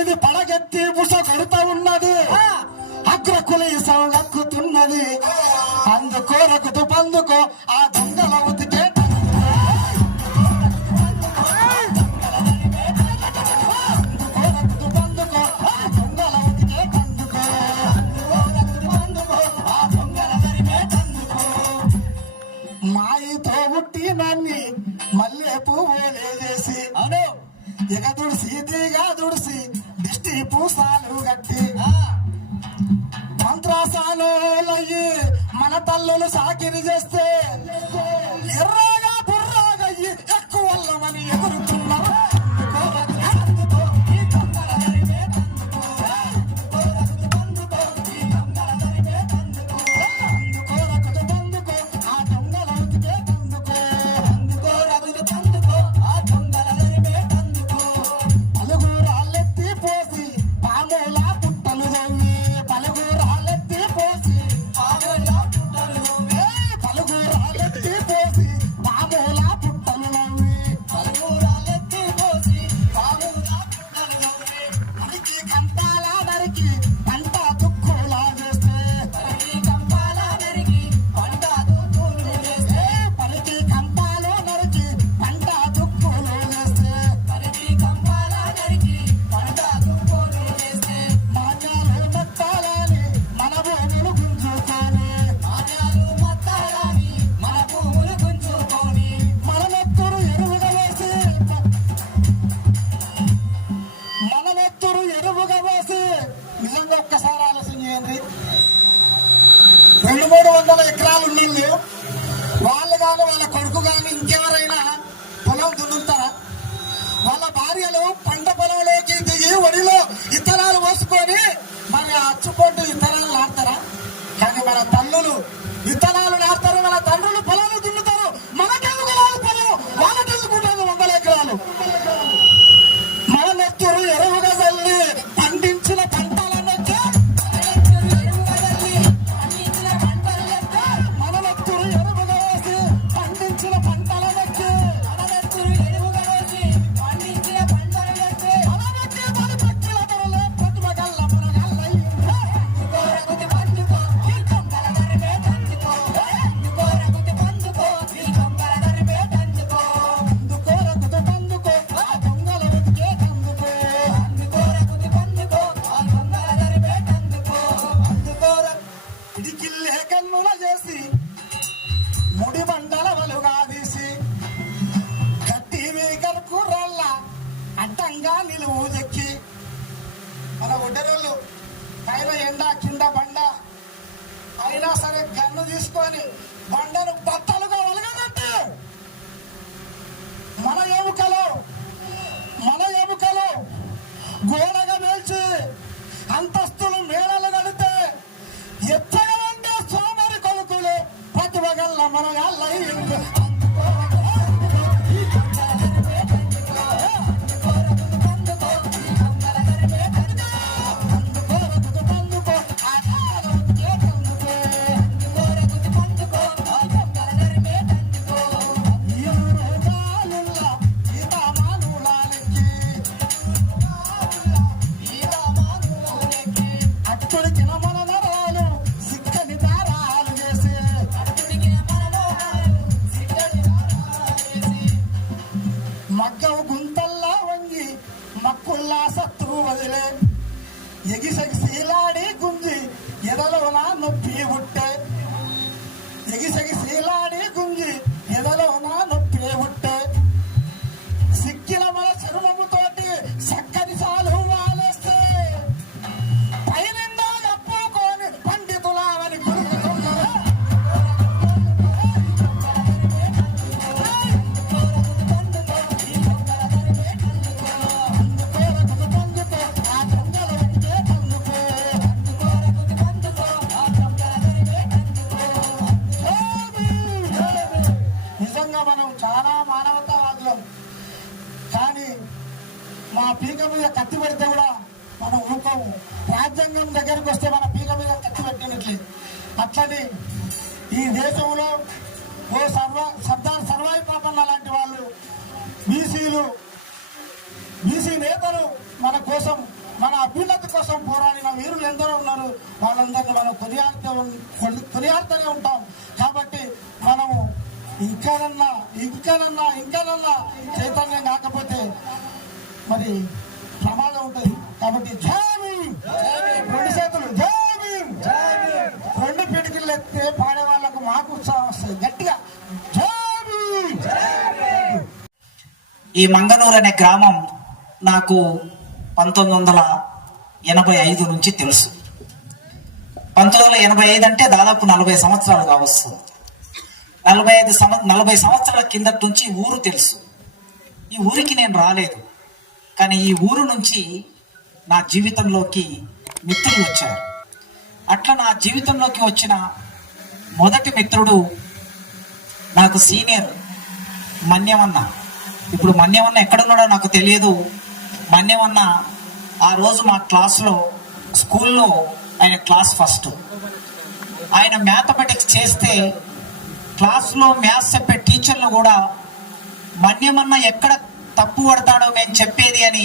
ఇది పడగెత్తి బుస కొడుతూ ఉన్నది, అగ్రకులీసం లక్కుతున్నది. అందుకోరకుతు పందుకో ఆ దొంగల ఉతికే మాయితో పుట్టినాన్ని మల్లె పువ్వులే చేసి అవును ఇక దుడిసి తీగా దుడిసి దిష్టి పూసాలు గట్టి మంత్రాసాలయ్యి మన తల్లులు సాకిరి చేస్తే ఎర్రగా బుర్రాగయ్యి ఎక్కువ వల్లమని ఎగురుతున్నారు. నిజంగా ఒక్కసారి ఆలోచన చేయండి. 200-300 ఎకరాలు ఉన్నిళ్ళు వాళ్ళు కానీ వాళ్ళ కొడుకు కానీ ఇంకెవరైనా పొలం దున్నుతారా? వాళ్ళ భార్యలు పంట పొలంలోకి దిగి ఒడిలో ఇత్తనాలు పోసుకొని మరి అచ్చుకుంటూ ఇత్తనాలు నాటుతారా? కానీ మన తల్లులు ఇత్తనాలు నాటుతారు, మన తండ్రులు పొలాలు దున్నుతారు. మనకెందుకు రాదు పొలం? వాళ్ళకి ఎందుకుంటుంది 100 ఎకరాలు? మన నెత్తురు ఎరువుగా వెళ్ళి పండించిన చేసి ముడి మండల వలుగా తీసి గట్టి వీకలు కుర్రల్ల అడ్డంగా నిలువు చెక్కి మన ఒడ్డరోళ్ళు పైన ఎండ కింద బండ అయినా సరే గన్ను తీసుకొని బండను బట్టలుగా వలగబెట్టి మన ఎముకలు గోడగా మేల్చి అంతస్తులు మేడలు కడితే ఎత్తగా ఉంటే సోమరి కొడుకులు ప్రతిభగల్ల మనగాళ్ళ మగ్గవు గుంతల్లా వంగి మక్కుల్లా సత్తు వదిలే ఎగిసగి శీలాడి గుంజి ఎదలోన నొప్పి పుట్టే ఎగిసగి శీలాడి గుంజి ఎదలోన నొప్పి పుట్టే సిక్కిల మన చర్మముతోటి చక్కని సాలు వాలేస్తే పైనిండా కప్పుకొని పండితులావని గురుకుతుంటారు. మనం చాలా మానవతావాదులం, కానీ మా పీక మీద కత్తి పెడితే కూడా మనం ఊరుకోము. రాజ్యాంగం దగ్గరికి వస్తే మన పీక మీద కత్తి పెట్టినట్లే. అట్లని ఈ దేశంలో ఓ సర్దార్ సర్వాయి పాపన్న లాంటి వాళ్ళు బీసీ నేతలు మన కోసం మన అభ్యున్నతి కోసం పోరాడిన వీరులు ఎందరో ఉన్నారు. వాళ్ళందరినీ మనం కొనియాడుతూనే ఉంటాం. కాబట్టి మనము ఇంకానన్నా చైతన్యం కాకపోతే మరి ప్రమాదం ఉంటుంది. కాబట్టి జై భీమ్, రెండు చేతులు జై భీమ్, రెండు పిడికిళ్ళు ఎత్తే పాడే వాళ్ళకు మాకు ఉత్సాహం వస్తుంది గట్టిగా జై భీమ్. ఈ మంగనూరు అనే గ్రామం నాకు 1985 నుంచి తెలుసు. 1985 అంటే దాదాపు 40 సంవత్సరాలు కావచ్చు. 40 సంవత్సరాల కిందటి నుంచి ఊరు తెలుసు. ఈ ఊరికి నేను రాలేదు, కానీ ఈ ఊరు నుంచి నా జీవితంలోకి మిత్రులు వచ్చారు. అట్లా నా జీవితంలోకి వచ్చిన మొదటి మిత్రుడు నాకు సీనియర్ మన్యమన్న. ఇప్పుడు మన్యమన్న ఎక్కడున్నాడో నాకు తెలియదు. మన్యమన్న ఆ రోజు మా క్లాస్లో స్కూల్లో ఆయన క్లాస్ ఫస్ట్. ఆయన మ్యాథమెటిక్స్ చేస్తే క్లాస్లో మ్యాథ్స్ చెప్పే టీచర్లు కూడా మన్యమన్న ఎక్కడ తప్పు పడతాడో మేము చెప్పేది అని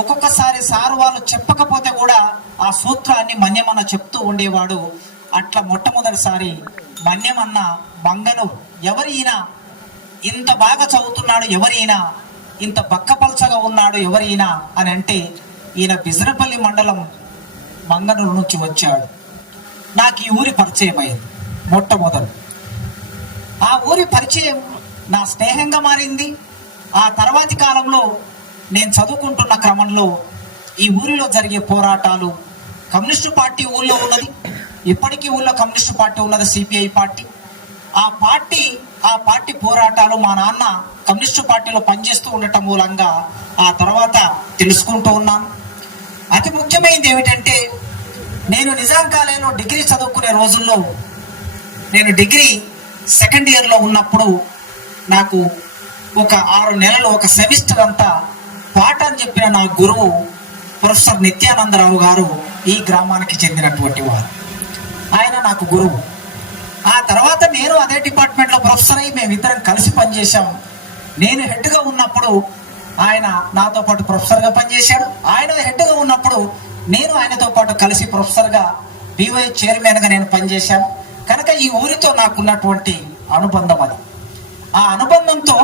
ఒక్కొక్కసారి సారు వాళ్ళు చెప్పకపోతే కూడా ఆ సూత్రాన్ని మన్యమన్న చెప్తూ ఉండేవాడు. అట్లా మొట్టమొదటిసారి మన్యమన్న మంగనూరు ఎవరైనా ఇంత బాగా చదువుతున్నాడు, ఎవరైనా ఇంత బక్కపల్చగా ఉన్నాడు ఎవరైనా అని అంటే ఈయన బిజినపల్లి మండలం మంగనూరు నుంచి వచ్చాడు. నాకు ఈ ఊరి పరిచయం అయింది. మొట్టమొదటి ఆ ఊరి పరిచయం నా స్నేహంగా మారింది. ఆ తర్వాతి కాలంలో నేను చదువుకుంటున్న క్రమంలో ఈ ఊరిలో జరిగే పోరాటాలు, కమ్యూనిస్టు పార్టీ ఊళ్ళో ఉన్నది, ఇప్పటికీ ఊళ్ళో కమ్యూనిస్టు పార్టీ ఉన్నది, సిపిఐ పార్టీ. ఆ పార్టీ పోరాటాలు మా నాన్న కమ్యూనిస్టు పార్టీలో పనిచేస్తూ ఉండటం మూలంగా ఆ తర్వాత తెలుసుకుంటూ ఉన్నాను. అతి ముఖ్యమైనది ఏమిటంటే, నేను నిజాం కాలేజీలో డిగ్రీ చదువుకునే రోజుల్లో, నేను డిగ్రీ సెకండ్ ఇయర్లో ఉన్నప్పుడు నాకు ఒక 6 నెలలు ఒక సెమిస్టర్ అంతా పాఠం చెప్పిన నా గురువు ప్రొఫెసర్ నిత్యానందరావు గారు ఈ గ్రామానికి చెందినటువంటి వారు. ఆయన నాకు గురువు. ఆ తర్వాత నేను అదే డిపార్ట్మెంట్లో ప్రొఫెసర్ అయ్యి మేమిద్దరం కలిసి పనిచేశాం. నేను హెడ్గా ఉన్నప్పుడు ఆయన నాతో పాటు ప్రొఫెసర్గా పనిచేశాడు. ఆయన హెడ్గా ఉన్నప్పుడు నేను ఆయనతో పాటు కలిసి ప్రొఫెసర్గా BY చైర్మన్గా నేను పనిచేశాను. కనుక ఈ ఊరితో నాకున్నటువంటి అనుబంధం అది. ఆ అనుబంధంతో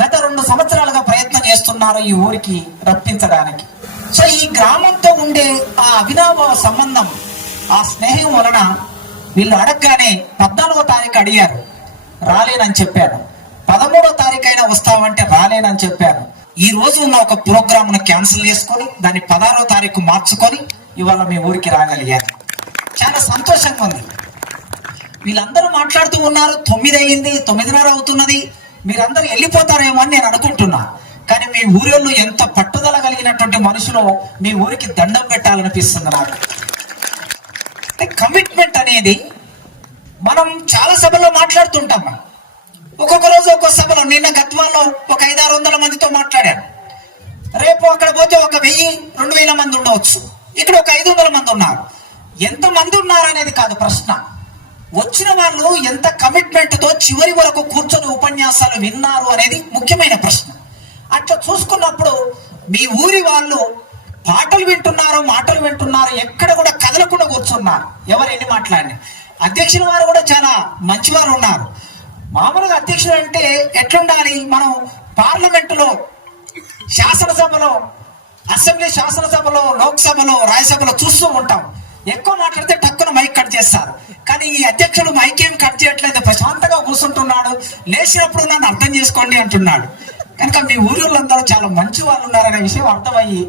గత 2 సంవత్సరాలుగా ప్రయత్నం చేస్తున్నారు ఈ ఊరికి రప్పించడానికి. సో ఈ గ్రామంతో ఉండే ఆ అవినాభావ సంబంధం, ఆ స్నేహం వలన వీళ్ళు అడగగానే 14వ తారీఖు అడిగారు, రాలేనని చెప్పాను. 13వ తారీఖు అయినా వస్తావంటే రాలేనని చెప్పాను. ఈ రోజు ఉన్న ఒక ప్రోగ్రామ్ ను క్యాన్సిల్ చేసుకొని దాన్ని 16వ తారీఖు మార్చుకొని ఇవాళ మీ ఊరికి రాగలిగాను. చాలా సంతోషంగా ఉంది. వీళ్ళందరూ మాట్లాడుతూ ఉన్నారు, 9 అయింది, 9:30 అవుతున్నది, మీరందరూ వెళ్ళిపోతారేమో అని నేను అనుకుంటున్నా. కానీ మీ ఊరిలో ఎంత పట్టుదల కలిగినటువంటి మనుషులు, మీ ఊరికి దండం పెట్టాలనిపిస్తుంది నాకు. కమిట్మెంట్ అనేది మనం చాలా సభలో మాట్లాడుతుంటాం. ఒక్కొక్క రోజు ఒక్కొక్క సభలో, నిన్న గద్వాల్లో ఒక 500-600 మందితో మాట్లాడాను. రేపు అక్కడ పోతే ఒక 1000-2000 మంది ఉండవచ్చు. ఇక్కడ ఒక 500 మంది ఉన్నారు. ఎంత మంది ఉన్నారు అనేది కాదు ప్రశ్న, వచ్చిన వాళ్ళు ఎంత కమిట్మెంట్ తో చివరి వరకు కూర్చొని ఉపన్యాసాలు విన్నారు అనేది ముఖ్యమైన ప్రశ్న. అట్లా చూసుకున్నప్పుడు మీ ఊరి వాళ్ళు పాటలు వింటున్నారు, మాటలు వింటున్నారు, ఎక్కడ కూడా కదలకుండా కూర్చున్నారు. ఎవరు ఎన్ని మాట్లాడి, అధ్యక్షుల వారు కూడా చాలా మంచివారు ఉన్నారు. మామూలుగా అధ్యక్షుడు అంటే ఎట్లుండాలి, మనం పార్లమెంటులో, శాసనసభలో, అసెంబ్లీ శాసనసభలో, లోక్సభలో, రాజ్యసభలో చూస్తూ ఉంటాం. ఎక్కువ మాట్లాడితే టక్కున మైక్ కట్ చేస్తారు. కానీ ఈ అధ్యక్షుడు మైక్ ఏం కట్ చేయట్లేదు, ప్రశాంతంగా కూర్చుంటున్నాడు. లేచినప్పుడు నన్ను అర్థం చేసుకోండి అంటున్నాడు. కనుక మీ ఊరిళ్ళందరూ చాలా మంచి వాళ్ళు ఉన్నారనే విషయం అర్థమయ్యి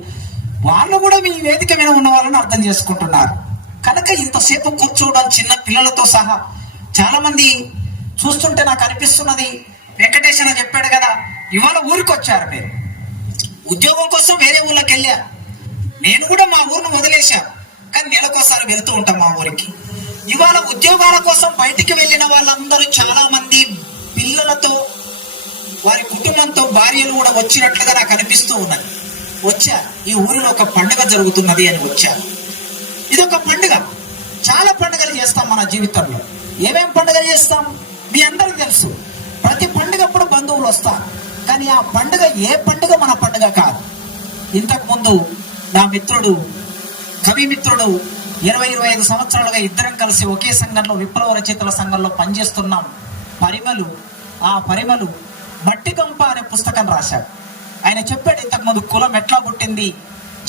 వాళ్ళు కూడా మీ వేదిక మీద ఉన్న వాళ్ళని అర్థం చేసుకుంటున్నారు. కనుక ఇంతసేపు కూర్చోవడం, చిన్న పిల్లలతో సహా చాలా మంది చూస్తుంటే నాకు అనిపిస్తున్నది, వెంకటేశ్వర చెప్పాడు కదా, ఇవాళ ఊరికి వచ్చారు మీరు, ఉద్యోగం కోసం వేరే ఊళ్ళకి వెళ్ళారు. నేను కూడా మా ఊరిని వదిలేశాను, కానీ నెలకోసారి వెళ్తూ ఉంటాం మా ఊరికి. ఇవాళ ఉద్యోగాల కోసం బయటికి వెళ్ళిన వాళ్ళందరూ చాలా మంది పిల్లలతో, వారి కుటుంబంతో, భార్యలు కూడా వచ్చినట్లుగా నాకు అనిపిస్తూ ఉన్నది. వచ్చా, ఈ ఊరిలో ఒక పండుగ జరుగుతున్నది అని వచ్చాను. ఇది ఒక పండుగ. చాలా పండుగలు చేస్తాం మన జీవితంలో. ఏమేం పండుగలు చేస్తాం మీ అందరికీ తెలుసు. ప్రతి పండుగప్పుడు బంధువులు వస్తారు, కానీ ఆ పండుగ ఏ పండుగ మన పండుగ కాదు. ఇంతకు ముందు నా మిత్రుడు కవి మిత్రుడు 20-25 సంవత్సరాలుగా ఇద్దరం కలిసి ఒకే సంఘంలో విప్లవ రచయితల సంఘంలో పనిచేస్తున్నాం. పరిమళు మట్టి కంప అనే పుస్తకం రాశాడు. ఆయన చెప్పాడు, ఇంతకుముందు కులం ఎట్లా పుట్టింది,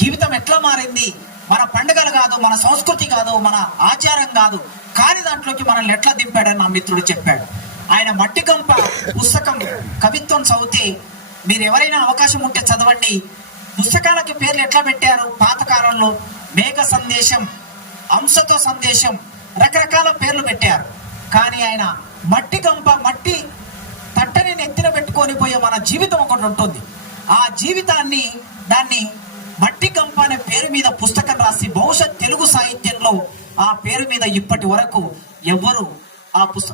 జీవితం ఎట్లా మారింది, మన పండుగలు కాదు, మన సంస్కృతి కాదు, మన ఆచారం కాదు, కానీ దాంట్లోకి మనల్ని ఎట్లా దింపాడని నా మిత్రుడు చెప్పాడు. ఆయన మట్టి కంప పుస్తకం కవిత్వం చదివితే మీరు ఎవరైనా అవకాశం ఉంటే చదవండి. పుస్తకాలకి పేర్లు ఎట్లా పెట్టారు పాతకాలంలో, మేఘ సందేశం, అంశతో సందేశం, రకరకాల పేర్లు పెట్టారు. కానీ ఆయన మట్టి కంప, మట్టి తట్టని నెత్తిన పెట్టుకొని పోయే మన జీవితం ఒకటి ఉంటుంది. ఆ జీవితాన్ని దాన్ని మట్టి కంప అనే పేరు మీద పుస్తకం రాసి బహుశా తెలుగు సాహిత్యంలో ఆ పేరు మీద ఇప్పటి వరకు ఎవ్వరు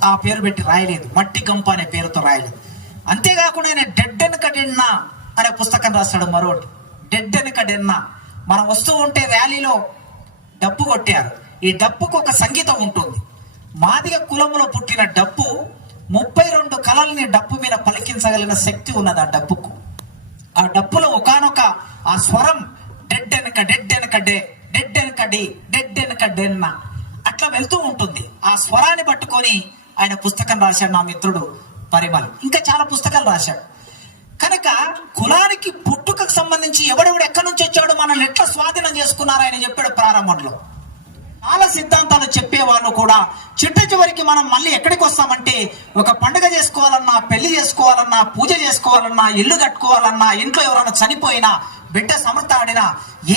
ఆ పేరు పెట్టి రాయలేదు. మట్టి కంప అనే పేరుతో రాయలేదు. అంతేకాకుండా ఆయన డెడ్ ఎనకడెన్నా అనే పుస్తకం రాశాడు. మరోటి డెడ్ ఎనకడెన్నా. మనం వస్తూ ఉంటే ర్యాలీలో డప్పు కొట్టారు. ఈ డప్పుకు ఒక సంగీతం ఉంటుంది. మాదిగ కులంలో పుట్టిన డప్పు 32 కళల్ని డప్పు మీద పలికించగలిగిన శక్తి ఉన్నది ఆ డప్పుకు. ఆ డప్పులో ఒకానొక ఆ స్వరం డెడ్ ఎనక డెడ్ ఎనక డే, డెడ్ ఎనక డి, డెడ్ ఎనక డెన్న అట్లా వెళ్తూ ఉంటుంది. ఆ స్వరాన్ని పట్టుకొని ఆయన పుస్తకం రాశాడు నా మిత్రుడు పరిమళ్. ఇంకా చాలా పుస్తకాలు రాశాడు. కనుక కులానికి పుట్టుకకు సంబంధించి ఎవడెవడు ఎక్కడి నుంచి వచ్చాడు, మనల్ని ఎట్లా స్వాధీనం చేసుకున్నారు ఆయన చెప్పాడు ప్రారంభంలో. చాలా సిద్ధాంతాలు చెప్పేవాళ్ళు కూడా చిట్ట చివరికి మనం మళ్ళీ ఎక్కడికి వస్తామంటే, ఒక పండుగ చేసుకోవాలన్నా, పెళ్లి చేసుకోవాలన్నా, పూజ చేసుకోవాలన్నా, ఇల్లు కట్టుకోవాలన్నా, ఇంట్లో ఎవరైనా చనిపోయినా, బిడ్డ సమర్థాడినా,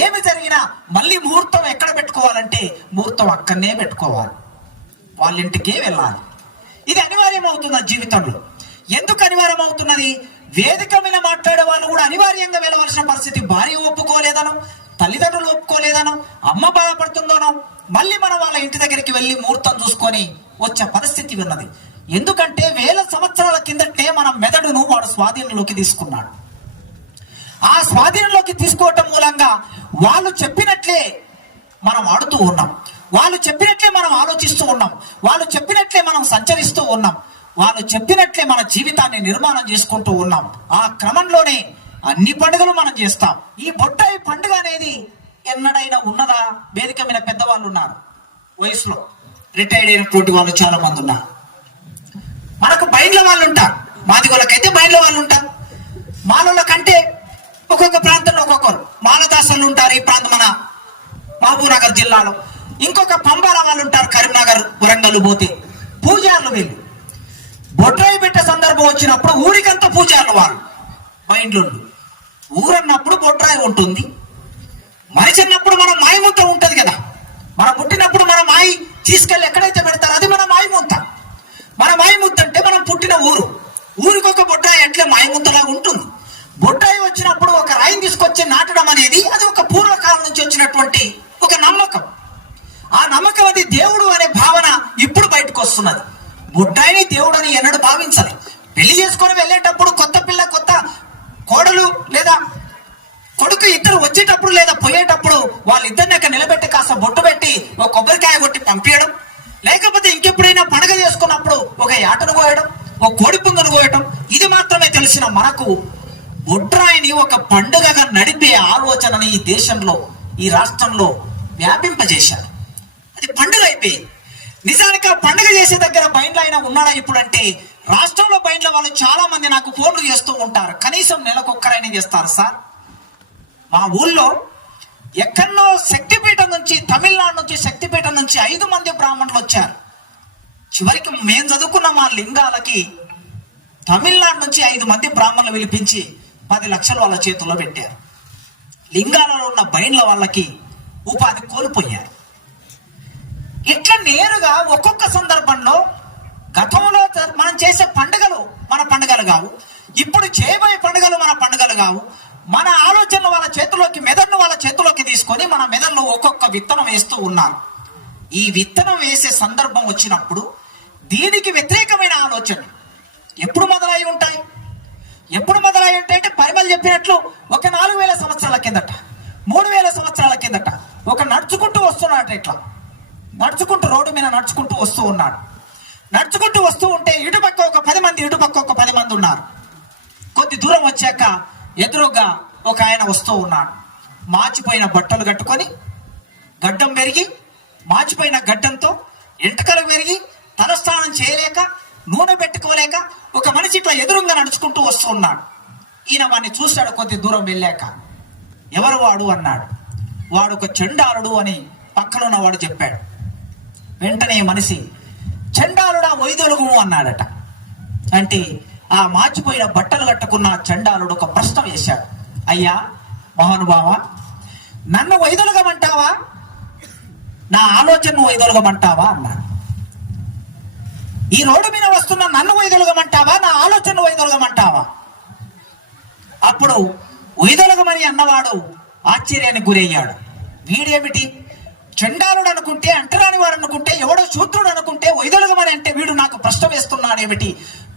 ఏమి జరిగినా మళ్ళీ ముహూర్తం ఎక్కడ పెట్టుకోవాలంటే ముహూర్తం అక్కడనే పెట్టుకోవాలి, వాళ్ళ ఇంటికే వెళ్ళాలి. ఇది అనివార్యం అవుతున్నది జీవితంలో. ఎందుకు అనివార్యం అవుతున్నది? వేదిక మీద మాట్లాడే వాళ్ళు కూడా అనివార్యంగా వెళ్ళవలసిన పరిస్థితి. భార్య ఒప్పుకోలేదనో, తల్లిదండ్రులు ఒప్పుకోలేదనో, అమ్మ బాధపడుతుందోనో, మళ్ళీ మనం వాళ్ళ ఇంటి దగ్గరికి వెళ్ళి ముహూర్తం చూసుకొని వచ్చే పరిస్థితి ఉన్నది. ఎందుకంటే 1000 సంవత్సరాల కిందటే మన మెదడును వాడు స్వాధీనంలోకి తీసుకున్నాడు. ఆ స్వాధీనంలోకి తీసుకోవటం మూలంగా వాళ్ళు చెప్పినట్లే మనం ఆడుతూ ఉన్నాం, వాళ్ళు చెప్పినట్లే మనం ఆలోచిస్తూ ఉన్నాం, వాళ్ళు చెప్పినట్లే మనం సంచరిస్తూ ఉన్నాం, వాళ్ళు చెప్పినట్లే మన జీవితాన్ని నిర్మాణం చేసుకుంటూ ఉన్నాం. ఆ క్రమంలోనే అన్ని పండుగలు మనం చేస్తాం. ఈ బొట్టాయి పండుగ అనేది ఎన్నడైనా ఉన్నదా? వేదిక మీద పెద్దవాళ్ళు ఉన్నారు, వయసులో రిటైర్డ్ అయినటువంటి వాళ్ళు చాలా మంది ఉన్నారు. మనకు బయళ్ళ వాళ్ళు ఉంటారు, మాదిగోళ్ళకైతే బయళ్ళ వాళ్ళు ఉంటారు. మాలోళ్ళ కంటే ఒక్కొక్క ప్రాంతంలో ఒక్కొక్కరు మాలదాసులు ఉంటారు. ఈ ప్రాంతం మన మహబూబ్నగర్ జిల్లాలో. ఇంకొక పంబాల వాళ్ళు ఉంటారు, కరీంనగర్, వరంగల్ పోతే పూజారులు వీళ్ళు. బొట్రాయి పెట్టే సందర్భం వచ్చినప్పుడు ఊరికంతా పూజారులు వాళ్ళు మైండ్లు. ఊరన్నప్పుడు బొట్రాయి ఉంటుంది, మనిషి అన్నప్పుడు మన మాయముద్ద ఉంటది కదా. మనం పుట్టినప్పుడు మన మాయి తీసుకెళ్ళి ఎక్కడైతే పెడతారో అది మన మాయముద్ద. మన మాయముద్ద అంటే మనం పుట్టిన ఊరు. ఊరికొక బొట్రాయి అట్లే మాయముద్దలా ఉంటుంది. బొట్రాయి వచ్చినప్పుడు ఒక రాయిని తీసుకొచ్చి నాటడం అనేది అది ఒక పూర్వకాలం నుంచి వచ్చినటువంటి ఒక నమ్మకం. ఆ నమ్మకం అది దేవుడు అనే భావన ఇప్పుడు బయటకు వస్తున్నది. బొట్రాయిని దేవుడు అని ఎన్నడూ భావించాలి. పెళ్లి చేసుకొని వెళ్ళేటప్పుడు కొత్త పిల్ల, కొత్త కోడలు లేదా కొడుకు ఇద్దరు వచ్చేటప్పుడు లేదా పోయేటప్పుడు వాళ్ళిద్దరిని అక్కడ నిలబెట్టి కాస్త బొట్టు పెట్టి ఒక కొబ్బరికాయ కొట్టి పంపించడం, లేకపోతే ఇంకెప్పుడైనా పండుగ చేసుకున్నప్పుడు ఒక యాటను కోయడం, ఒక కోడి పుంగను కోయడం, ఇది మాత్రమే తెలిసిన మనకు బొట్రాయిని ఒక పండుగగా నడిపే ఆలోచనని ఈ దేశంలో, ఈ రాష్ట్రంలో వ్యాపింపజేశారు. అది పండుగ అయిపోయింది. నిజానికి ఆ పండుగ చేసే దగ్గర బయట అయినా ఉన్నాడా ఇప్పుడంటే, రాష్ట్రంలో బయట వాళ్ళు చాలా మంది నాకు ఫోన్లు చేస్తూ ఉంటారు. కనీసం నెలకొక్కరైనా చేస్తారు. సార్, మా ఊళ్ళో ఎక్కడో శక్తిపీఠం నుంచి, తమిళనాడు నుంచి శక్తిపీఠం నుంచి 5 మంది బ్రాహ్మణులు వచ్చారు. చివరికి మేము చదువుకున్న మా లింగాలకి తమిళనాడు నుంచి 5 మంది బ్రాహ్మణులు పిలిపించి 10 లక్షలు వాళ్ళ చేతుల్లో పెట్టారు. లింగాలలో ఉన్న బయళ్ళ వాళ్ళకి ఉపాధి కోల్పోయారు. ఇట్లా నేరుగా ఒక్కొక్క సందర్భంలో గతంలో మనం చేసే పండుగలు మన పండుగలు కావు, ఇప్పుడు చేయబోయే పండుగలు మన పండుగలు కావు. మన ఆలోచనలు వాళ్ళ చేతిలోకి, మెదడును వాళ్ళ చేతిలోకి తీసుకొని మన మెదడులో ఒక్కొక్క విత్తనం వేస్తూ ఉన్నారు. ఈ విత్తనం వేసే సందర్భం వచ్చినప్పుడు దీనికి వ్యతిరేకమైన ఆలోచనలు ఎప్పుడు మొదలై ఉంటాయి? ఎప్పుడు మొదలై ఉంటాయి అంటే పరిమళ చెప్పినట్లు ఒక 4000 సంవత్సరాల కిందట, 3000 సంవత్సరాల కిందట ఒక నడుచుకుంటూ వస్తున్నాడు. ఇట్లా నడుచుకుంటూ రోడ్డు మీద నడుచుకుంటూ వస్తూ ఉన్నాడు. నడుచుకుంటూ వస్తూ ఉంటే ఇటుపక్క ఒక 10 మంది, ఇటుపక్క ఒక 10 మంది ఉన్నారు. కొద్ది దూరం వచ్చాక ఎదురుగా ఒక ఆయన వస్తూ ఉన్నాడు. మాచిపోయిన బట్టలు కట్టుకొని, గడ్డం పెరిగి మాచిపోయిన గడ్డంతో ఎంటకలు పెరిగి తలస్నానం చేయలేక నూనె పెట్టుకోలేక ఒక మనిషి ఇట్లా ఎదురుగా నడుచుకుంటూ వస్తూ ఉన్నాడు. ఈయన వాడిని చూశాడు. కొద్ది దూరం వెళ్ళాక, ఎవరు వాడు అన్నాడు. వాడు ఒక చండాలుడు అని పక్కన ఉన్నవాడు చెప్పాడు. వెంటనే మనిషి, చండాలుడా వైదొలుగు అన్నాడట. అంటే ఆ మాచిపోయిన బట్టలు కట్టుకున్న చండాలుడు ఒక ప్రశ్న వేశాడు. అయ్యా మహానుభావ, నన్ను వైదొలగమంటావా, నా ఆలోచనను వైదొలగమంటావా అన్నాడు. ఈ రోడ్డు మీద వస్తున్న నన్ను వైదొలగమంటావా, నా ఆలోచనను వైదొలగమంటావా? అప్పుడు వైదొలగమని అన్నవాడు ఆశ్చర్యానికి గురయ్యాడు. వీడేమిటి చండాలుడు అనుకుంటే, అంటరాని వాడు అనుకుంటే, ఎవడో శూద్రుడు అనుకుంటే వైదొలగమని అంటే వీడు నాకు ప్రశ్న వేస్తున్నాడేమిటి?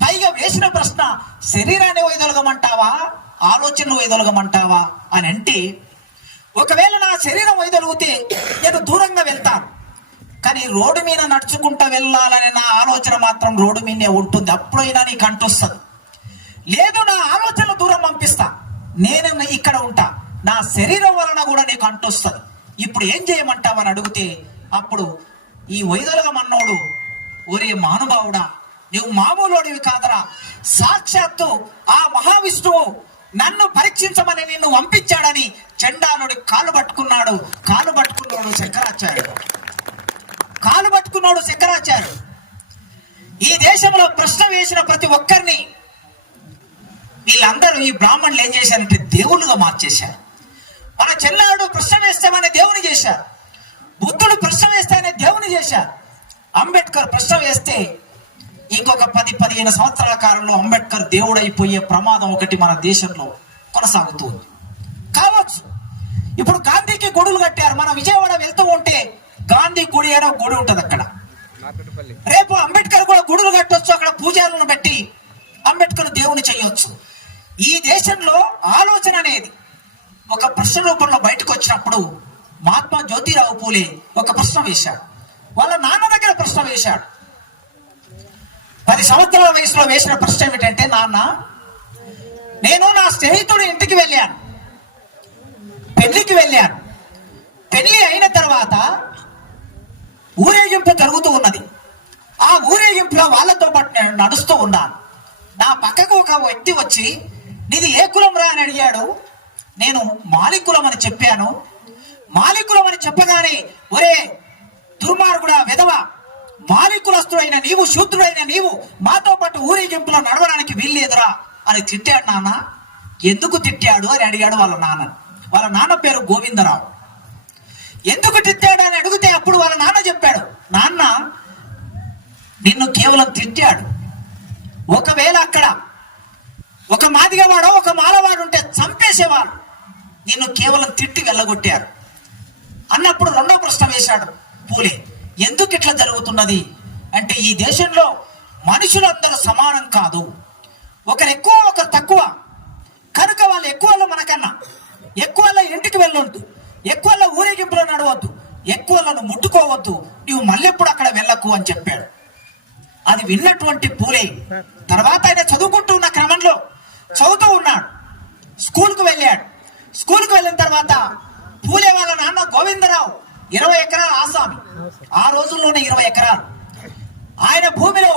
పైగా వేసిన ప్రశ్న శరీరాన్ని వైదొలగమంటావా, ఆలోచనలు వైదొలగమంటావా అని అంటే, ఒకవేళ నా శరీరం వైదొలిగితే నేను దూరంగా వెళ్తాను, కానీ రోడ్డు మీద నడుచుకుంటూ వెళ్ళాలనే నా ఆలోచన మాత్రం రోడ్డు మీదే ఉంటుంది. అప్పుడైనా నీకు అంటొస్తుంది. లేదు, నా ఆలోచనలు దూరం పంపిస్తా, నేను ఇక్కడ ఉంటా, నా శరీరం వలన కూడా నీకు అంటొస్తుంది. ఇప్పుడు ఏం చేయమంటావని అడిగితే, అప్పుడు ఈ వైదొలగమన్నోడు, ఒరే మహానుభావుడా, నువ్వు మామూలుడివి కాదరా, సాక్షాత్తు ఆ మహావిష్ణువు నన్ను పరీక్షించమని నిన్ను పంపించాడని చండాలుడి కాలు పట్టుకున్నాడు. కాలు పట్టుకున్నాడు శంకరాచార్యుడు. కాలు పట్టుకున్నాడు శంకరాచార్యుడు. ఈ దేశంలో ప్రశ్న వేసిన ప్రతి ఒక్కరిని వీళ్ళందరూ, ఈ బ్రాహ్మణులు ఏం చేశారంటే దేవుళ్ళుగా మార్చేశారు. మన చెల్లాడు ప్రశ్న వేస్తామని దేవుని చేశారు. బుద్ధుడు ప్రశ్న వేస్తామని దేవుని చేశారు. అంబేద్కర్ ప్రశ్న వేస్తే ఇంకొక 10-15 సంవత్సరాల కాలంలో అంబేద్కర్ దేవుడు అయిపోయే ప్రమాదం ఒకటి మన దేశంలో కొనసాగుతుంది కావచ్చు. ఇప్పుడు గాంధీకి గుడులు కట్టారు. మన విజయవాడ వెళ్తూ ఉంటే గాంధీ గుడి అనే గుడి ఉంటుంది అక్కడ. రేపు అంబేద్కర్ కూడా గుడులు కట్టొచ్చు, అక్కడ పూజారులను పెట్టి అంబేద్కర్ దేవుని చేయొచ్చు. ఈ దేశంలో ఆలోచన అనేది ఒక ప్రశ్న రూపంలో బయటకు వచ్చినప్పుడు మహాత్మా జ్యోతిరావు పూలే ఒక ప్రశ్న వేశాడు. వాళ్ళ నాన్న దగ్గర ప్రశ్న వేశాడు. 10 సంవత్సరాల వయసులో వేసిన ప్రశ్న ఏమిటంటే, నాన్న, నేను నా స్నేహితుడి ఇంటికి వెళ్ళాను, పెళ్లికి వెళ్ళాను. పెళ్లి అయిన తర్వాత ఊరేగింపు జరుగుతూ ఉన్నది. ఆ ఊరేగింపులో వాళ్ళతో పాటు నేను నడుస్తూ ఉన్నాను. నా పక్కకు ఒక వ్యక్తి వచ్చి, నీది ఏ కులం రా అని అడిగాడు. నేను మాలికులం అని చెప్పాను. మాలికులం అని చెప్పగానే, ఒరే దుర్మార్గుడా, విధవ, మాలికులస్తుడైన నీవు, శూద్రుడైన నీవు మాతో పాటు ఊరేగింపులో నడవడానికి వీల్లేదురా అని తిట్టాడు. నాన్న, ఎందుకు తిట్టాడు అని అడిగాడు వాళ్ళ నాన్న. వాళ్ళ నాన్న పేరు గోవిందరావు. ఎందుకు తిట్టాడు అని అడిగితే అప్పుడు వాళ్ళ నాన్న చెప్పాడు, నాన్న, నిన్ను కేవలం తిట్టాడు. ఒకవేళ అక్కడ ఒక మాదిగవాడో ఒక మాలవాడు ఉంటే చంపేసేవాడు, నిన్ను కేవలం తిట్టి వెళ్ళగొట్టారు అన్నప్పుడు రెండో ప్రశ్న వేశాడు పూలే. ఎందుకు ఇట్లా జరుగుతున్నది అంటే, ఈ దేశంలో మనుషులందరూ సమానం కాదు, ఒకరు ఎక్కువ ఒకరు తక్కువ, కనుక వాళ్ళు ఎక్కువలో మనకన్నా ఎక్కువలో ఇంటికి వెళ్ళొద్దు, ఎక్కువలో ఊరేగింపులో నడవద్దు, ఎక్కువలను ముట్టుకోవద్దు, నువ్వు మళ్ళెప్పుడు అక్కడ వెళ్ళకు అని చెప్పాడు. అది విన్నటువంటి పూలే తర్వాత ఆయన చదువుకుంటూ ఉన్న క్రమంలో చదువుతూ ఉన్నాడు. స్కూల్కు వెళ్ళాడు. స్కూల్కు వెళ్ళిన తర్వాత పూలే వాళ్ళ నాన్న గోవిందరావు 20 ఎకరాల ఆసామి. ఆ రోజుల్లోనే 20 ఎకరాలు. ఆయన భూమిలో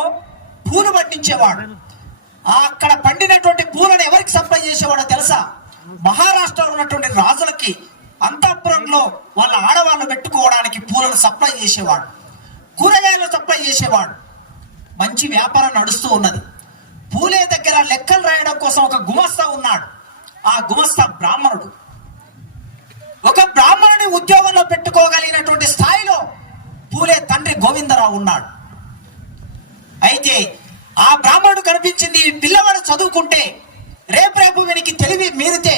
పూలు పండించేవాడు. అక్కడ పండినటువంటి పూలను ఎవరికి సప్లై చేసేవాడో తెలుసా? మహారాష్ట్రలో ఉన్నటువంటి రాజులకి అంతఃపురంలో వాళ్ళ ఆడవాళ్ళు పెట్టుకోవడానికి పూలను సప్లై చేసేవాడు. కూరగాయలు సప్లై చేసేవాడు. మంచి వ్యాపారం నడుస్తూ ఉన్నది. పూలే దగ్గర లెక్కలు రాయడం కోసం ఒక గుమస్తా ఉన్నాడు. ఆ గుమస్తా బ్రాహ్మణుడు. ఒక బ్రాహ్మణుని ఉద్యోగంలో పెట్టుకోగలిగినటువంటి స్థాయిలో పూలే తండ్రి గోవిందరావు ఉన్నాడు. అయితే ఆ బ్రాహ్మణుడు కనిపించింది, ఈ పిల్లవాడు చదువుకుంటే రేపు వీనికి తెలివి మీరితే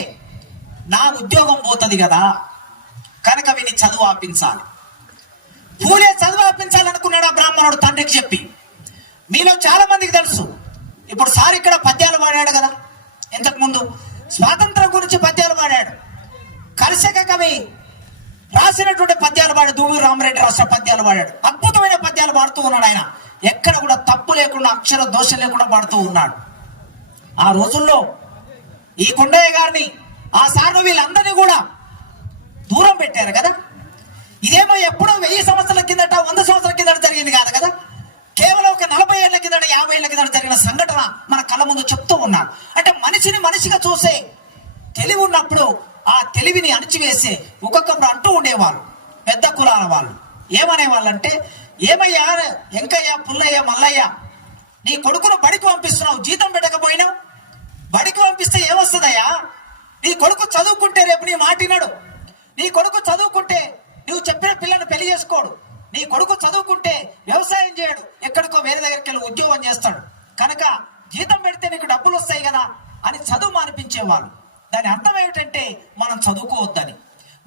నా ఉద్యోగం పోతుంది కదా, కనుక వీని చదువు ఆపించాలి. పూలే చదువు ఆపించాలనుకున్నాడు ఆ బ్రాహ్మణుడు తండ్రికి చెప్పి. మీలో చాలా మందికి తెలుసు, ఇప్పుడు సార్ ఇక్కడ పద్యాలు పాడాడు కదా, ఇంతకు ముందు స్వాతంత్రం గురించి పద్యాలు పాడాడు. కర్షక కవి రాసినటువంటి పద్యాలు పాడు, దూవూరి రామరెడ్డి రాసిన పద్యాలు పాడాడు. అద్భుతమైన పద్యాలు పాడుతూ ఉన్నాడు ఆయన. ఎక్కడ కూడా తప్పు లేకుండా, అక్షర దోషం లేకుండా పాడుతూ ఉన్నాడు. ఆ రోజుల్లో ఈ కొండయ్య గారిని, ఆ సార్ను, వీళ్ళందరినీ కూడా దూరం పెట్టారు కదా. ఇదేమో ఎప్పుడో 1000 సంవత్సరాల కిందట 100 సంవత్సరాల కిందట జరిగింది కాదు కదా. కేవలం ఒక 40 ఏళ్ల కిందట 50 ఏళ్ల కిందట జరిగిన సంఘటన మన కళ్ళ ముందు చెప్తూ ఉన్నాను. అంటే మనిషిని మనిషిగా చూసే తెలివి ఉన్నప్పుడు ఆ తెలివిని అణిచివేసే ఒక్కొక్కరు అంటూ ఉండేవాళ్ళు పెద్ద కులాల వాళ్ళు. ఏమనేవాళ్ళంటే, ఏమయ్యా వెంకయ్య, పుల్లయ్య, మల్లయ్య, నీ కొడుకును బడికి పంపిస్తున్నావు, జీతం పెట్టకపోయినావు. బడికి పంపిస్తే ఏమొస్తుందయ్యా? నీ కొడుకు చదువుకుంటే రేపు నీ మాటినడు. నీ కొడుకు చదువుకుంటే నువ్వు చెప్పిన పిల్లను పెళ్లి చేసుకోడు. నీ కొడుకు చదువుకుంటే వ్యవసాయం చేయడు, ఎక్కడికో వేరే దగ్గరికి వెళ్ళి ఉద్యోగం చేస్తాడు. కనుక జీతం పెడితే నీకు డబ్బులు వస్తాయి కదా అని చదువు మానిపించేవాళ్ళు. దాని అర్థం ఏమిటంటే మనం చదువుకోవద్దని,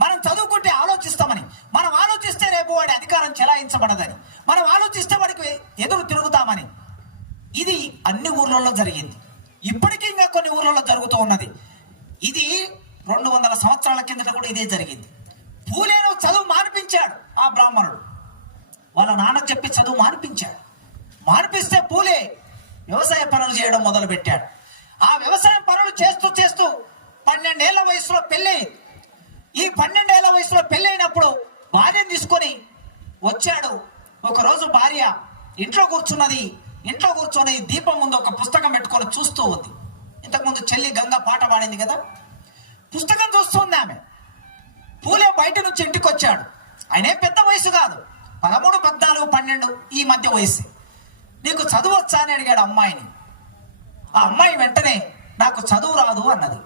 మనం చదువుకుంటే ఆలోచిస్తామని, మనం ఆలోచిస్తే రేపు వాడి అధికారం చెలాయించబడదని, మనం ఆలోచిస్తే వాడికి ఎదురు తిరుగుతామని. ఇది అన్ని ఊర్లలో జరిగింది. ఇప్పటికీ ఇంకా కొన్ని ఊర్లలో జరుగుతూ ఉన్నది. ఇది 200 సంవత్సరాల కిందట కూడా ఇదే జరిగింది. పూలేను చదువు మానిపించాడు ఆ బ్రాహ్మణుడు. వాళ్ళ నాన్న చెప్పి చదువు మానిపించాడు. మానిపిస్తే పూలే వ్యవసాయ పనులు చేయడం మొదలు పెట్టాడు. ఆ వ్యవసాయం పనులు చేస్తూ చేస్తూ 12 ఏళ్ల వయసులో పెళ్ళి. ఈ 12 ఏళ్ల వయసులో పెళ్ళైనప్పుడు భార్యను తీసుకొని వచ్చాడు. ఒకరోజు భార్య ఇంట్లో కూర్చొని దీపం ముందు ఒక పుస్తకం పెట్టుకొని చూస్తూ ఉంది. ఇంతకుముందు చెల్లి గంగ పాట పాడింది కదా, పుస్తకం చూస్తుంది ఆమె. పూలే బయట నుంచి ఇంటికి వచ్చాడు. ఆయనే పెద్ద వయసు కాదు, 13, 14, 12 ఈ మధ్య వయసు. నీకు చదువు వచ్చా అని అడిగాడు అమ్మాయిని. ఆ అమ్మాయి వెంటనే నాకు చదువు రాదు అన్నది.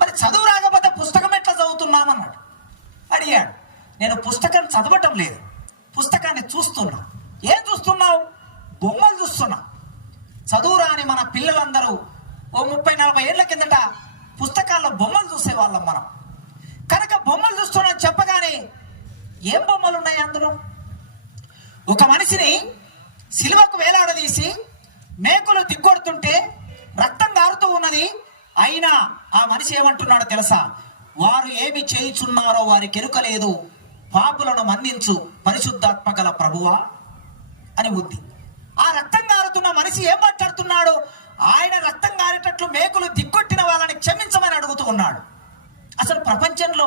మరి చదువు రాకపోతే పుస్తకం ఎట్లా చదువుతున్నామన్నాడు. అడిగాడు. నేను పుస్తకం చదవటం లేదు, పుస్తకాన్ని చూస్తున్నా. ఏం చూస్తున్నావు? బొమ్మలు చూస్తున్నా. చదువు రాని మన పిల్లలందరూ ఓ 30-40 ఏళ్ల కిందట పుస్తకాల్లో బొమ్మలు చూసేవాళ్ళం మనం. కనుక బొమ్మలు చూస్తున్నా చెప్పగానే ఏం బొమ్మలు ఉన్నాయి అందులో? ఒక మనిషిని సిలువకు వేలాడదీసి మేకులు దిగ్గొడుతుంటే రక్తం కారుతూ ఉన్నది. అయినా ఆ మనిషి ఏమంటున్నాడో తెలుసా? వారు ఏమి చేయుచున్నారో వారికి ఎరుకలేదు, పాపులను మన్నించు పరిశుద్ధాత్మ గల ప్రభువా అని ఉంది. ఆ రక్తం కారుతున్న మనిషి ఏం మాట్లాడుతున్నాడు? ఆయన రక్తం కారేటట్లు మేకులు దిగ్గొట్టిన వాళ్ళని క్షమించమని అడుగుతూ ఉన్నాడు. అసలు ప్రపంచంలో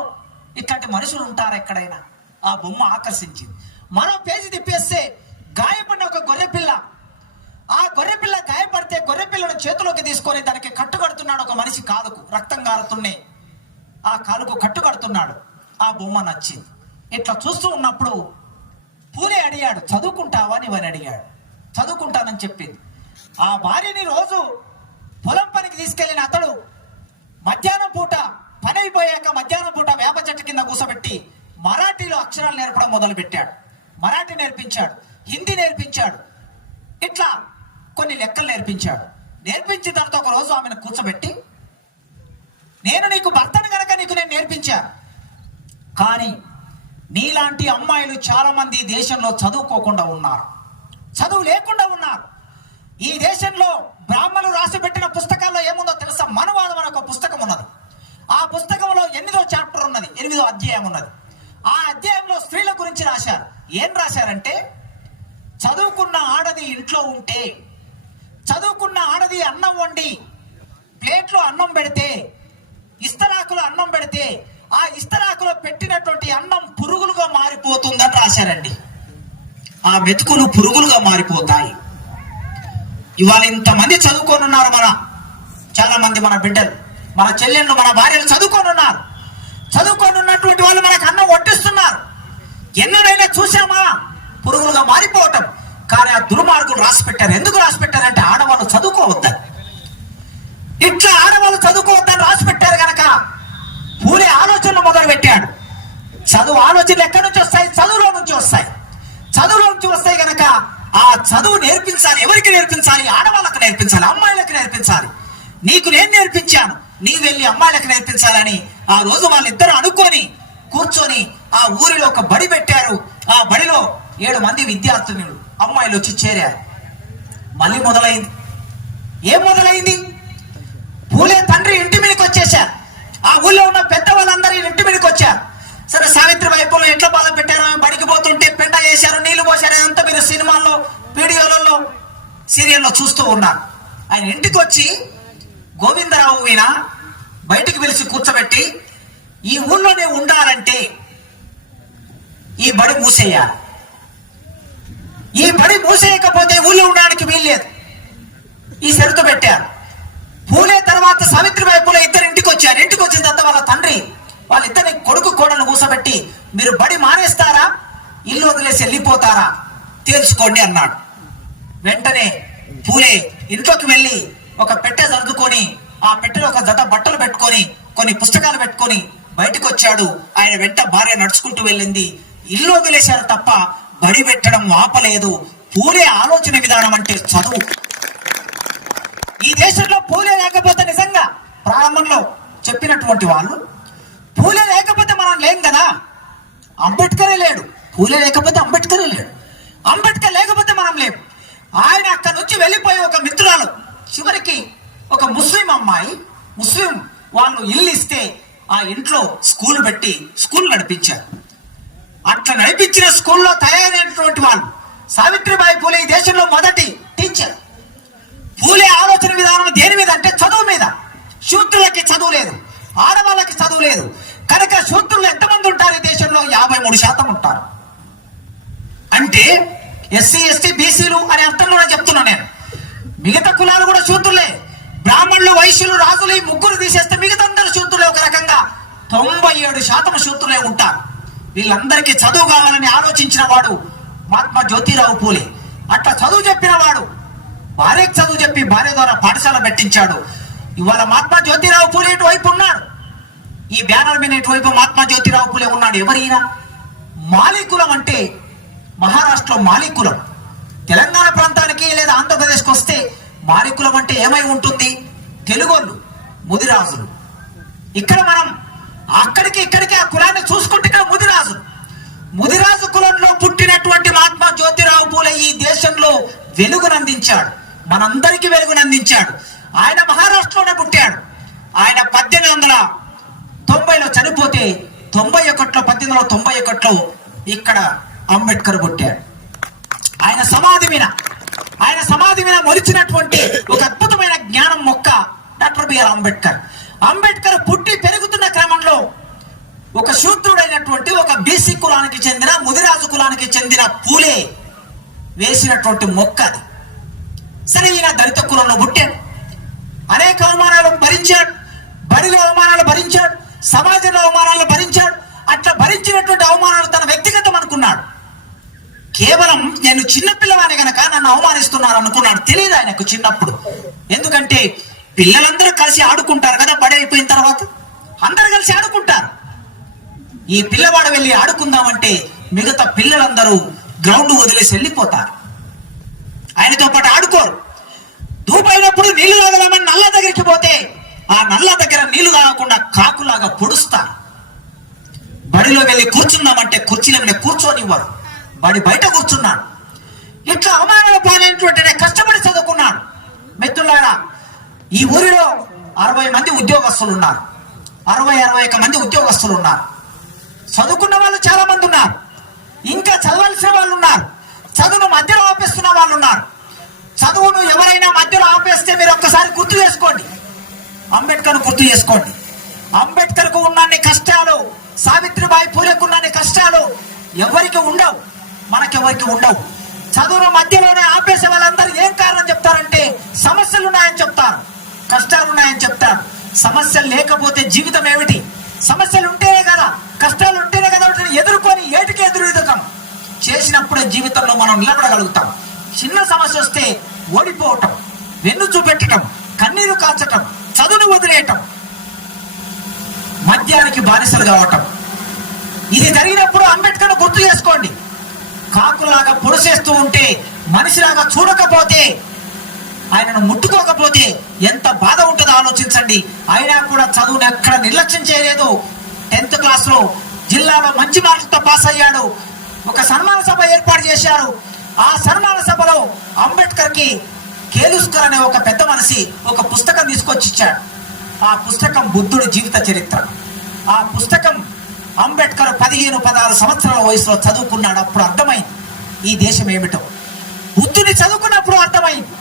ఇట్లాంటి మనుషులు ఉంటారా ఎక్కడైనా? ఆ బొమ్మ ఆకర్షించింది. మరో పేజీ తిప్పేస్తే గాయపడిన ఒక గొర్రెపిల్ల. ఆ గొర్రెపిల్ల గాయపడితే గొర్రెపిల్లను చేతిలోకి తీసుకొని దానికి కట్టుకడుతున్నాడు ఒక మనిషి కాలుకు. రక్తం కారుతున్నాయి, ఆ కాలుకు కట్టుకడుతున్నాడు. ఆ బొమ్మ నచ్చింది. ఇట్లా చూస్తూ ఉన్నప్పుడు పూలే అడిగాడు, చదువుకుంటావా నీవని అడిగాడు. చదువుకుంటానని చెప్పింది. ఆ భార్యని రోజు పొలం పనికి తీసుకెళ్లిన అతడు మధ్యాహ్నం పూట పని అయిపోయాక మధ్యాహ్నం పూట వేప చెట్టు కింద కూసబెట్టి మరాఠీలో అక్షరాలు నేర్పడం మొదలు పెట్టాడు. మరాఠీ నేర్పించాడు, హిందీ నేర్పించాడు, ఇట్లా కొన్ని లెక్కలు నేర్పించాడు. నేర్పించిన తర్వాత ఒక రోజు ఆమెను కూర్చోబెట్టి, నేను నీకు భర్తను గనక నీకు నేను నేర్పించాను, కానీ నీలాంటి అమ్మాయిలు చాలా మంది దేశంలో చదువుకోకుండా ఉన్నారు, చదువు లేకుండా ఉన్నారు. ఈ దేశంలో బ్రాహ్మణులు రాసి పెట్టిన పుస్తకాల్లో ఏముందో తెలుసా? మనువాదం అని ఒక పుస్తకం ఉన్నది. ఆ పుస్తకంలో 8వ చాప్టర్ ఉన్నది, 8వ అధ్యాయం ఉన్నది. ఆ అధ్యాయంలో స్త్రీల గురించి రాశారు. ఏం రాశారంటే, చదువుకున్న ఆడది ఇంట్లో ఉంటే, చదువుకున్న ఆడది అన్నం వండి ప్లేట్లో అన్నం పెడితే, ఇస్తరాకులో అన్నం పెడితే, ఆ ఇస్తరాకులో పెట్టినటువంటి అన్నం పురుగులుగా మారిపోతుందని రాశారండి. ఆ మెతుకులు పురుగులుగా మారిపోతాయి. ఇవాళ ఇంతమంది చదువుకొని ఉన్నారు. చాలా మంది మన బిడ్డలు, మన చెల్లెళ్ళు, మన భార్యలు చదువుకొని ఉన్నారు. చదువుకొని ఉన్నటువంటి వాళ్ళు మనకు అన్నం వడ్డిస్తున్నారు. ఎన్నడైనా చూసామా పురుగులుగా మారిపోవటం? కానీ ఆ దుర్మార్గులు రాసి పెట్టారు. ఎందుకు రాసి పెట్టారంటే ఆడవాళ్ళు చదువుకోవద్దని. ఇట్లా ఆడవాళ్ళు చదువుకోవద్దని రాసి పెట్టారు కనుక పూలే ఆలోచనలు మొదలు పెట్టాడు. చదువు ఆలోచనలు ఎక్కడి నుంచి వస్తాయి? చదువులో నుంచి వస్తాయి. చదువులో నుంచి వస్తాయి కనుక ఆ చదువు నేర్పించాలి. ఎవరికి నేర్పించాలి? ఆడవాళ్ళకి నేర్పించాలి, అమ్మాయిలకు నేర్పించాలి. నీకు నేను నేర్పించాను, నీ వెళ్ళి అమ్మాయిలకు నేర్పించాలని ఆ రోజు వాళ్ళిద్దరూ అనుకొని కూర్చొని ఆ ఊరిలో ఒక బడి పెట్టారు. ఆ బడిలో 7 మంది విద్యార్థినులు అమ్మాయిలు వచ్చి చేరారు. మళ్ళీ మొదలైంది. ఏం మొదలైంది? పూలే తండ్రి ఇంటి మీదకి వచ్చేసారు. ఆ ఊళ్ళో ఉన్న పెద్ద వాళ్ళందరూ ఇంటి మీదకి వచ్చారు. సరే, సావిత్రిబాయి పూలే ఎట్లా బాధ పెట్టారు? బడికి పోతుంటే పెంట చేశారు, నీళ్లు పోశారు. అంతా మీరు సినిమాల్లో, వీడియోలలో, సీరియల్లో చూస్తూ ఉన్నారు. ఆయన ఇంటికి వచ్చి గోవిందరావు బయటికి పిలిచి కూర్చోబెట్టి, ఈ ఊళ్ళోనే ఉండాలంటే ఈ బడి మూసేయాలి. ఈ బడి మూసేయకపోతే ఊళ్ళో ఉండడానికి వీల్లేదు. ఈ షరతు పెట్టారు. పూలే తర్వాత సావిత్రిబాయి పూలే ఇద్దరు ఇంటికి వచ్చారు. ఇంటికి వచ్చిన తర్వాత వాళ్ళ తండ్రి వాళ్ళిద్దరిని కొడుకు కోడలు కూసబెట్టి, మీరు బడి మానేస్తారా, ఇల్లు వదిలేసి వెళ్ళిపోతారా తెలుసుకోండి అన్నాడు. వెంటనే పూలే ఇంట్లోకి వెళ్ళి ఒక పెట్టె సర్దుకొని, ఆ పెట్టెలో ఒక జత బట్టలు పెట్టుకొని, కొన్ని పుస్తకాలు పెట్టుకొని బయటకు వచ్చాడు. ఆయన వెంట భార్య నడుచుకుంటూ వెళ్ళింది. ఇల్లు వదిలేశారు తప్ప బడి పెట్టడం ఆపలేదు. పూలే ఆలోచన విధానం అంటే చదువు. ఈ దేశంలో పూలే లేకపోతే, నిజంగా ప్రారంభంలో చెప్పినటువంటి వాళ్ళు, పూలే లేకపోతే మనం లేం కదా. అంబేద్కరే లేడు, పూలే లేకపోతే అంబేద్కరే లేడు, అంబేద్కర్ లేకపోతే మనం లేం. ఆయన అక్కడి నుంచి వెళ్ళిపోయి ఒక మిత్రురాలు, చివరికి ఒక ముస్లిం అమ్మాయి, ముస్లిం వాళ్ళు ఇల్లు ఇస్తే ఆ ఇంట్లో స్కూల్ పెట్టి స్కూల్ నడిపించారు. అట్లా నడిపించిన స్కూల్లో తయారైనటువంటి వాళ్ళు సావిత్రిబాయి పూలే ఈ దేశంలో మొదటి టీచర్. పూలే ఆలోచన విధానం దేని మీద అంటే చదువు మీద. శూద్రులకి చదువు లేదు, ఆడవాళ్ళకి చదువు లేదు. కనుక శూద్రులు ఎంతమంది ఉంటారు ఈ దేశంలో? 53% ఉంటారు. అంటే ఎస్సీ ఎస్టీ బీసీలు అనే అర్థంలోనే చెప్తున్నా నేను. మిగతా కులాలు కూడా శూద్రులే. బ్రాహ్మణులు, వైశ్యులు, రాజులు ఈ ముగ్గురు తీసేస్తే మిగతా అందరూ శూద్రులే. ఒక రకంగా 97% శూద్రులే ఉంటారు. వీళ్ళందరికీ చదువు కావాలని ఆలోచించిన వాడు మహాత్మా జ్యోతిరావు పూలే. అట్లా చదువు చెప్పిన వాడు భార్యకు చదువు చెప్పి భార్య ద్వారా పాఠశాల పెట్టించాడు. ఇవాళ మహాత్మా జ్యోతిరావు పూలే ఇటువైపు ఉన్నాడు. ఈ బ్యానర్ మీద ఇటువైపు మహాత్మా జ్యోతిరావు పూలే ఉన్నాడు. ఎవరైనా మాలికులం అంటే మహారాష్ట్రలో మాలికులం, తెలంగాణ ప్రాంతానికి లేదా ఆంధ్రప్రదేశ్కి వస్తే మాలికులం అంటే ఏమై ఉంటుంది? తెలుగోళ్ళు, ముదిరాజులు. ఇక్కడ మనం అక్కడికి ఇక్కడికి ఆ కులాన్ని చూసుకుంటే ఇక్కడ ముదిరాజు కులంలో పుట్టినటువంటి మహాత్మా జ్యోతిరావు పూలే ఈ దేశంలో వెలుగునందించాడు, మనందరికీ వెలుగునందించాడు. ఆయన మహారాష్ట్రలోనే పుట్టాడు. ఆయన 1890లో చనిపోతే 1891లో ఇక్కడ అంబేద్కర్ పుట్టాడు. ఆయన సమాధి మీద మొలిచినటువంటి ఒక అద్భుతమైన జ్ఞానం మొక్క డాక్టర్ బిఆర్ అంబేద్కర్. అంబేద్కర్ పుట్టి పెరుగుతున్న క్రమంలో ఒక శూద్రుడైనటువంటి ఒక బీసీ కులానికి చెందిన, ముదిరాజు కులానికి చెందిన పూలే వేసినటువంటి మొక్క అది. సరే, ఈయన దళిత కులంలో పుట్టాడు. అనేక అవమానాలు భరించాడు, బడిలో అవమానాలు భరించాడు, సమాజంలో అవమానాలు భరించాడు. అట్లా భరించినటువంటి అవమానాలు తన వ్యక్తిగతం అనుకున్నాడు. కేవలం నేను చిన్నపిల్లవాని గనక నన్ను అవమానిస్తున్నారు అనుకున్నాడు. తెలియదు ఆయనకు చిన్నప్పుడు. ఎందుకంటే పిల్లలందరూ కలిసి ఆడుకుంటారు కదా, బడి అయిపోయిన తర్వాత అందరూ కలిసి ఆడుకుంటారు. ఈ పిల్లవాడు వెళ్ళి ఆడుకుందామంటే మిగతా పిల్లలందరూ గ్రౌండ్ వదిలేసి వెళ్ళిపోతారు, ఆయనతో పాటు ఆడుకోరు. దూపైనప్పుడు నీళ్లు తాగదామని నల్ల దగ్గరికి పోతే ఆ నల్ల దగ్గర నీళ్లు తాగకుండా కాకులాగా పొడుస్తారు. బడిలో వెళ్ళి కూర్చుందామంటే కుర్చీల మీద కూర్చోనివ్వరు, బడి బయట కూర్చున్నాడు. ఇట్లా అవమానాల పాలైనటువంటి కష్టపడి చదువుకున్నాడు. మిత్రులారా, ఈ ఊరిలో 60 మంది ఉద్యోగస్తులు ఉన్నారు, 61 మంది ఉద్యోగస్తులు ఉన్నారు. చదువుకున్న వాళ్ళు చాలా మంది ఉన్నారు, ఇంకా చదవాల్సిన వాళ్ళు ఉన్నారు, చదువును మధ్యలో ఆపేస్తున్న వాళ్ళు ఉన్నారు. చదువును ఎవరైనా మధ్యలో ఆపేస్తే మీరు ఒక్కసారి గుర్తు చేసుకోండి, అంబేద్కర్ గుర్తు చేసుకోండి. అంబేద్కర్ కు ఉన్నన్ని కష్టాలు, సావిత్రిబాయి పూలేకు ఉన్నన్ని కష్టాలు ఎవరికి ఉండవు, మనకెవరికి ఉండవు. చదువును మధ్యలోనే ఆపేసే వాళ్ళందరూ ఏం కారణం చెప్తారంటే సమస్యలు ఉన్నాయని చెప్తారు, కష్టాలు ఉన్నాయని చెప్తారు. సమస్యలు లేకపోతే జీవితం ఏమిటి? సమస్యలు ఉంటేనే కదా, కష్టాలు ఉంటేనే కదా ఎదుర్కొని ఏటికి ఎదురుతాం. చేసినప్పుడే జీవితంలో మనం నిలబడగలుగుతాం. చిన్న సమస్య వస్తే ఓడిపోవటం, వెన్ను చూపెట్టడం, కన్నీరు కాల్చటం, చదువును వదిలేయటం, మద్యానికి బానిసలు కావటం, ఇది జరిగినప్పుడు అంబేద్కర్ గుర్తు చేసుకోండి. కాకులాగా పొడిసేస్తూ ఉంటే, మనిషిలాగా చూడకపోతే, ఆయనను ముట్టుకోకపోతే ఎంత బాధ ఉంటుందో ఆలోచించండి. అయినా కూడా చదువుని ఎక్కడ నిర్లక్ష్యం చేయలేదు. 10th క్లాస్ లో జిల్లాలో మంచి మార్కులతో పాస్ అయ్యాడు. ఒక సన్మాన సభ ఏర్పాటు చేశారు. ఆ సన్మాన సభలో అంబేద్కర్ కి కేలుస్కర్ అనే ఒక పెద్ద మనిషి ఒక పుస్తకం తీసుకొచ్చి ఇచ్చాడు. ఆ పుస్తకం బుద్ధుడి జీవిత చరిత్ర. ఆ పుస్తకం అంబేద్కర్ 15-16 సంవత్సరాల వయసులో చదువుకున్నాడు. అప్పుడు అర్థమైంది ఈ దేశం ఏమిటో. బుద్ధుని చదువుకున్నప్పుడు అర్థమైంది.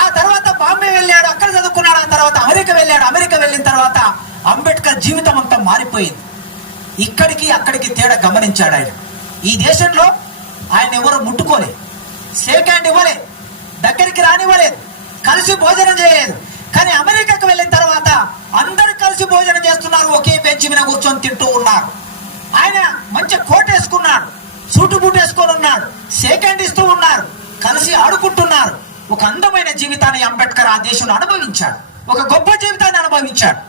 ఆ తర్వాత బాంబే వెళ్ళాడు, అక్కడ చదువుకున్నాడు. ఆ తర్వాత అమెరికా వెళ్ళాడు. అమెరికా వెళ్ళిన తర్వాత అంబేద్కర్ జీవితం అంతా మారిపోయింది. ఇక్కడికి అక్కడికి తేడా గమనించాడు ఆయన. ఈ దేశంలో ఆయన ఎవరు ముట్టుకోలేదు, షేక్ హ్యాండ్ ఇవ్వలేదు, దగ్గరికి రానివ్వలేదు, కలిసి భోజనం చేయలేదు. కానీ అమెరికాకు వెళ్ళిన తర్వాత అందరూ కలిసి భోజనం చేస్తున్నారు, ఒకే బెంచ్ మీద కూర్చొని తింటూ ఉన్నారు. ఆయన మంచి కోట్ వేసుకున్నాడు, సూటు బూట్ వేసుకొని ఉన్నాడు, షేక్ హ్యాండ్ ఇస్తూ ఉన్నారు, కలిసి ఆడుకుంటున్నారు. ఒక అందమైన జీవితాన్ని అంబేద్కర్ ఆ దేశంలో అనుభవించాడు, ఒక గొప్ప జీవితాన్ని అనుభవించాడు.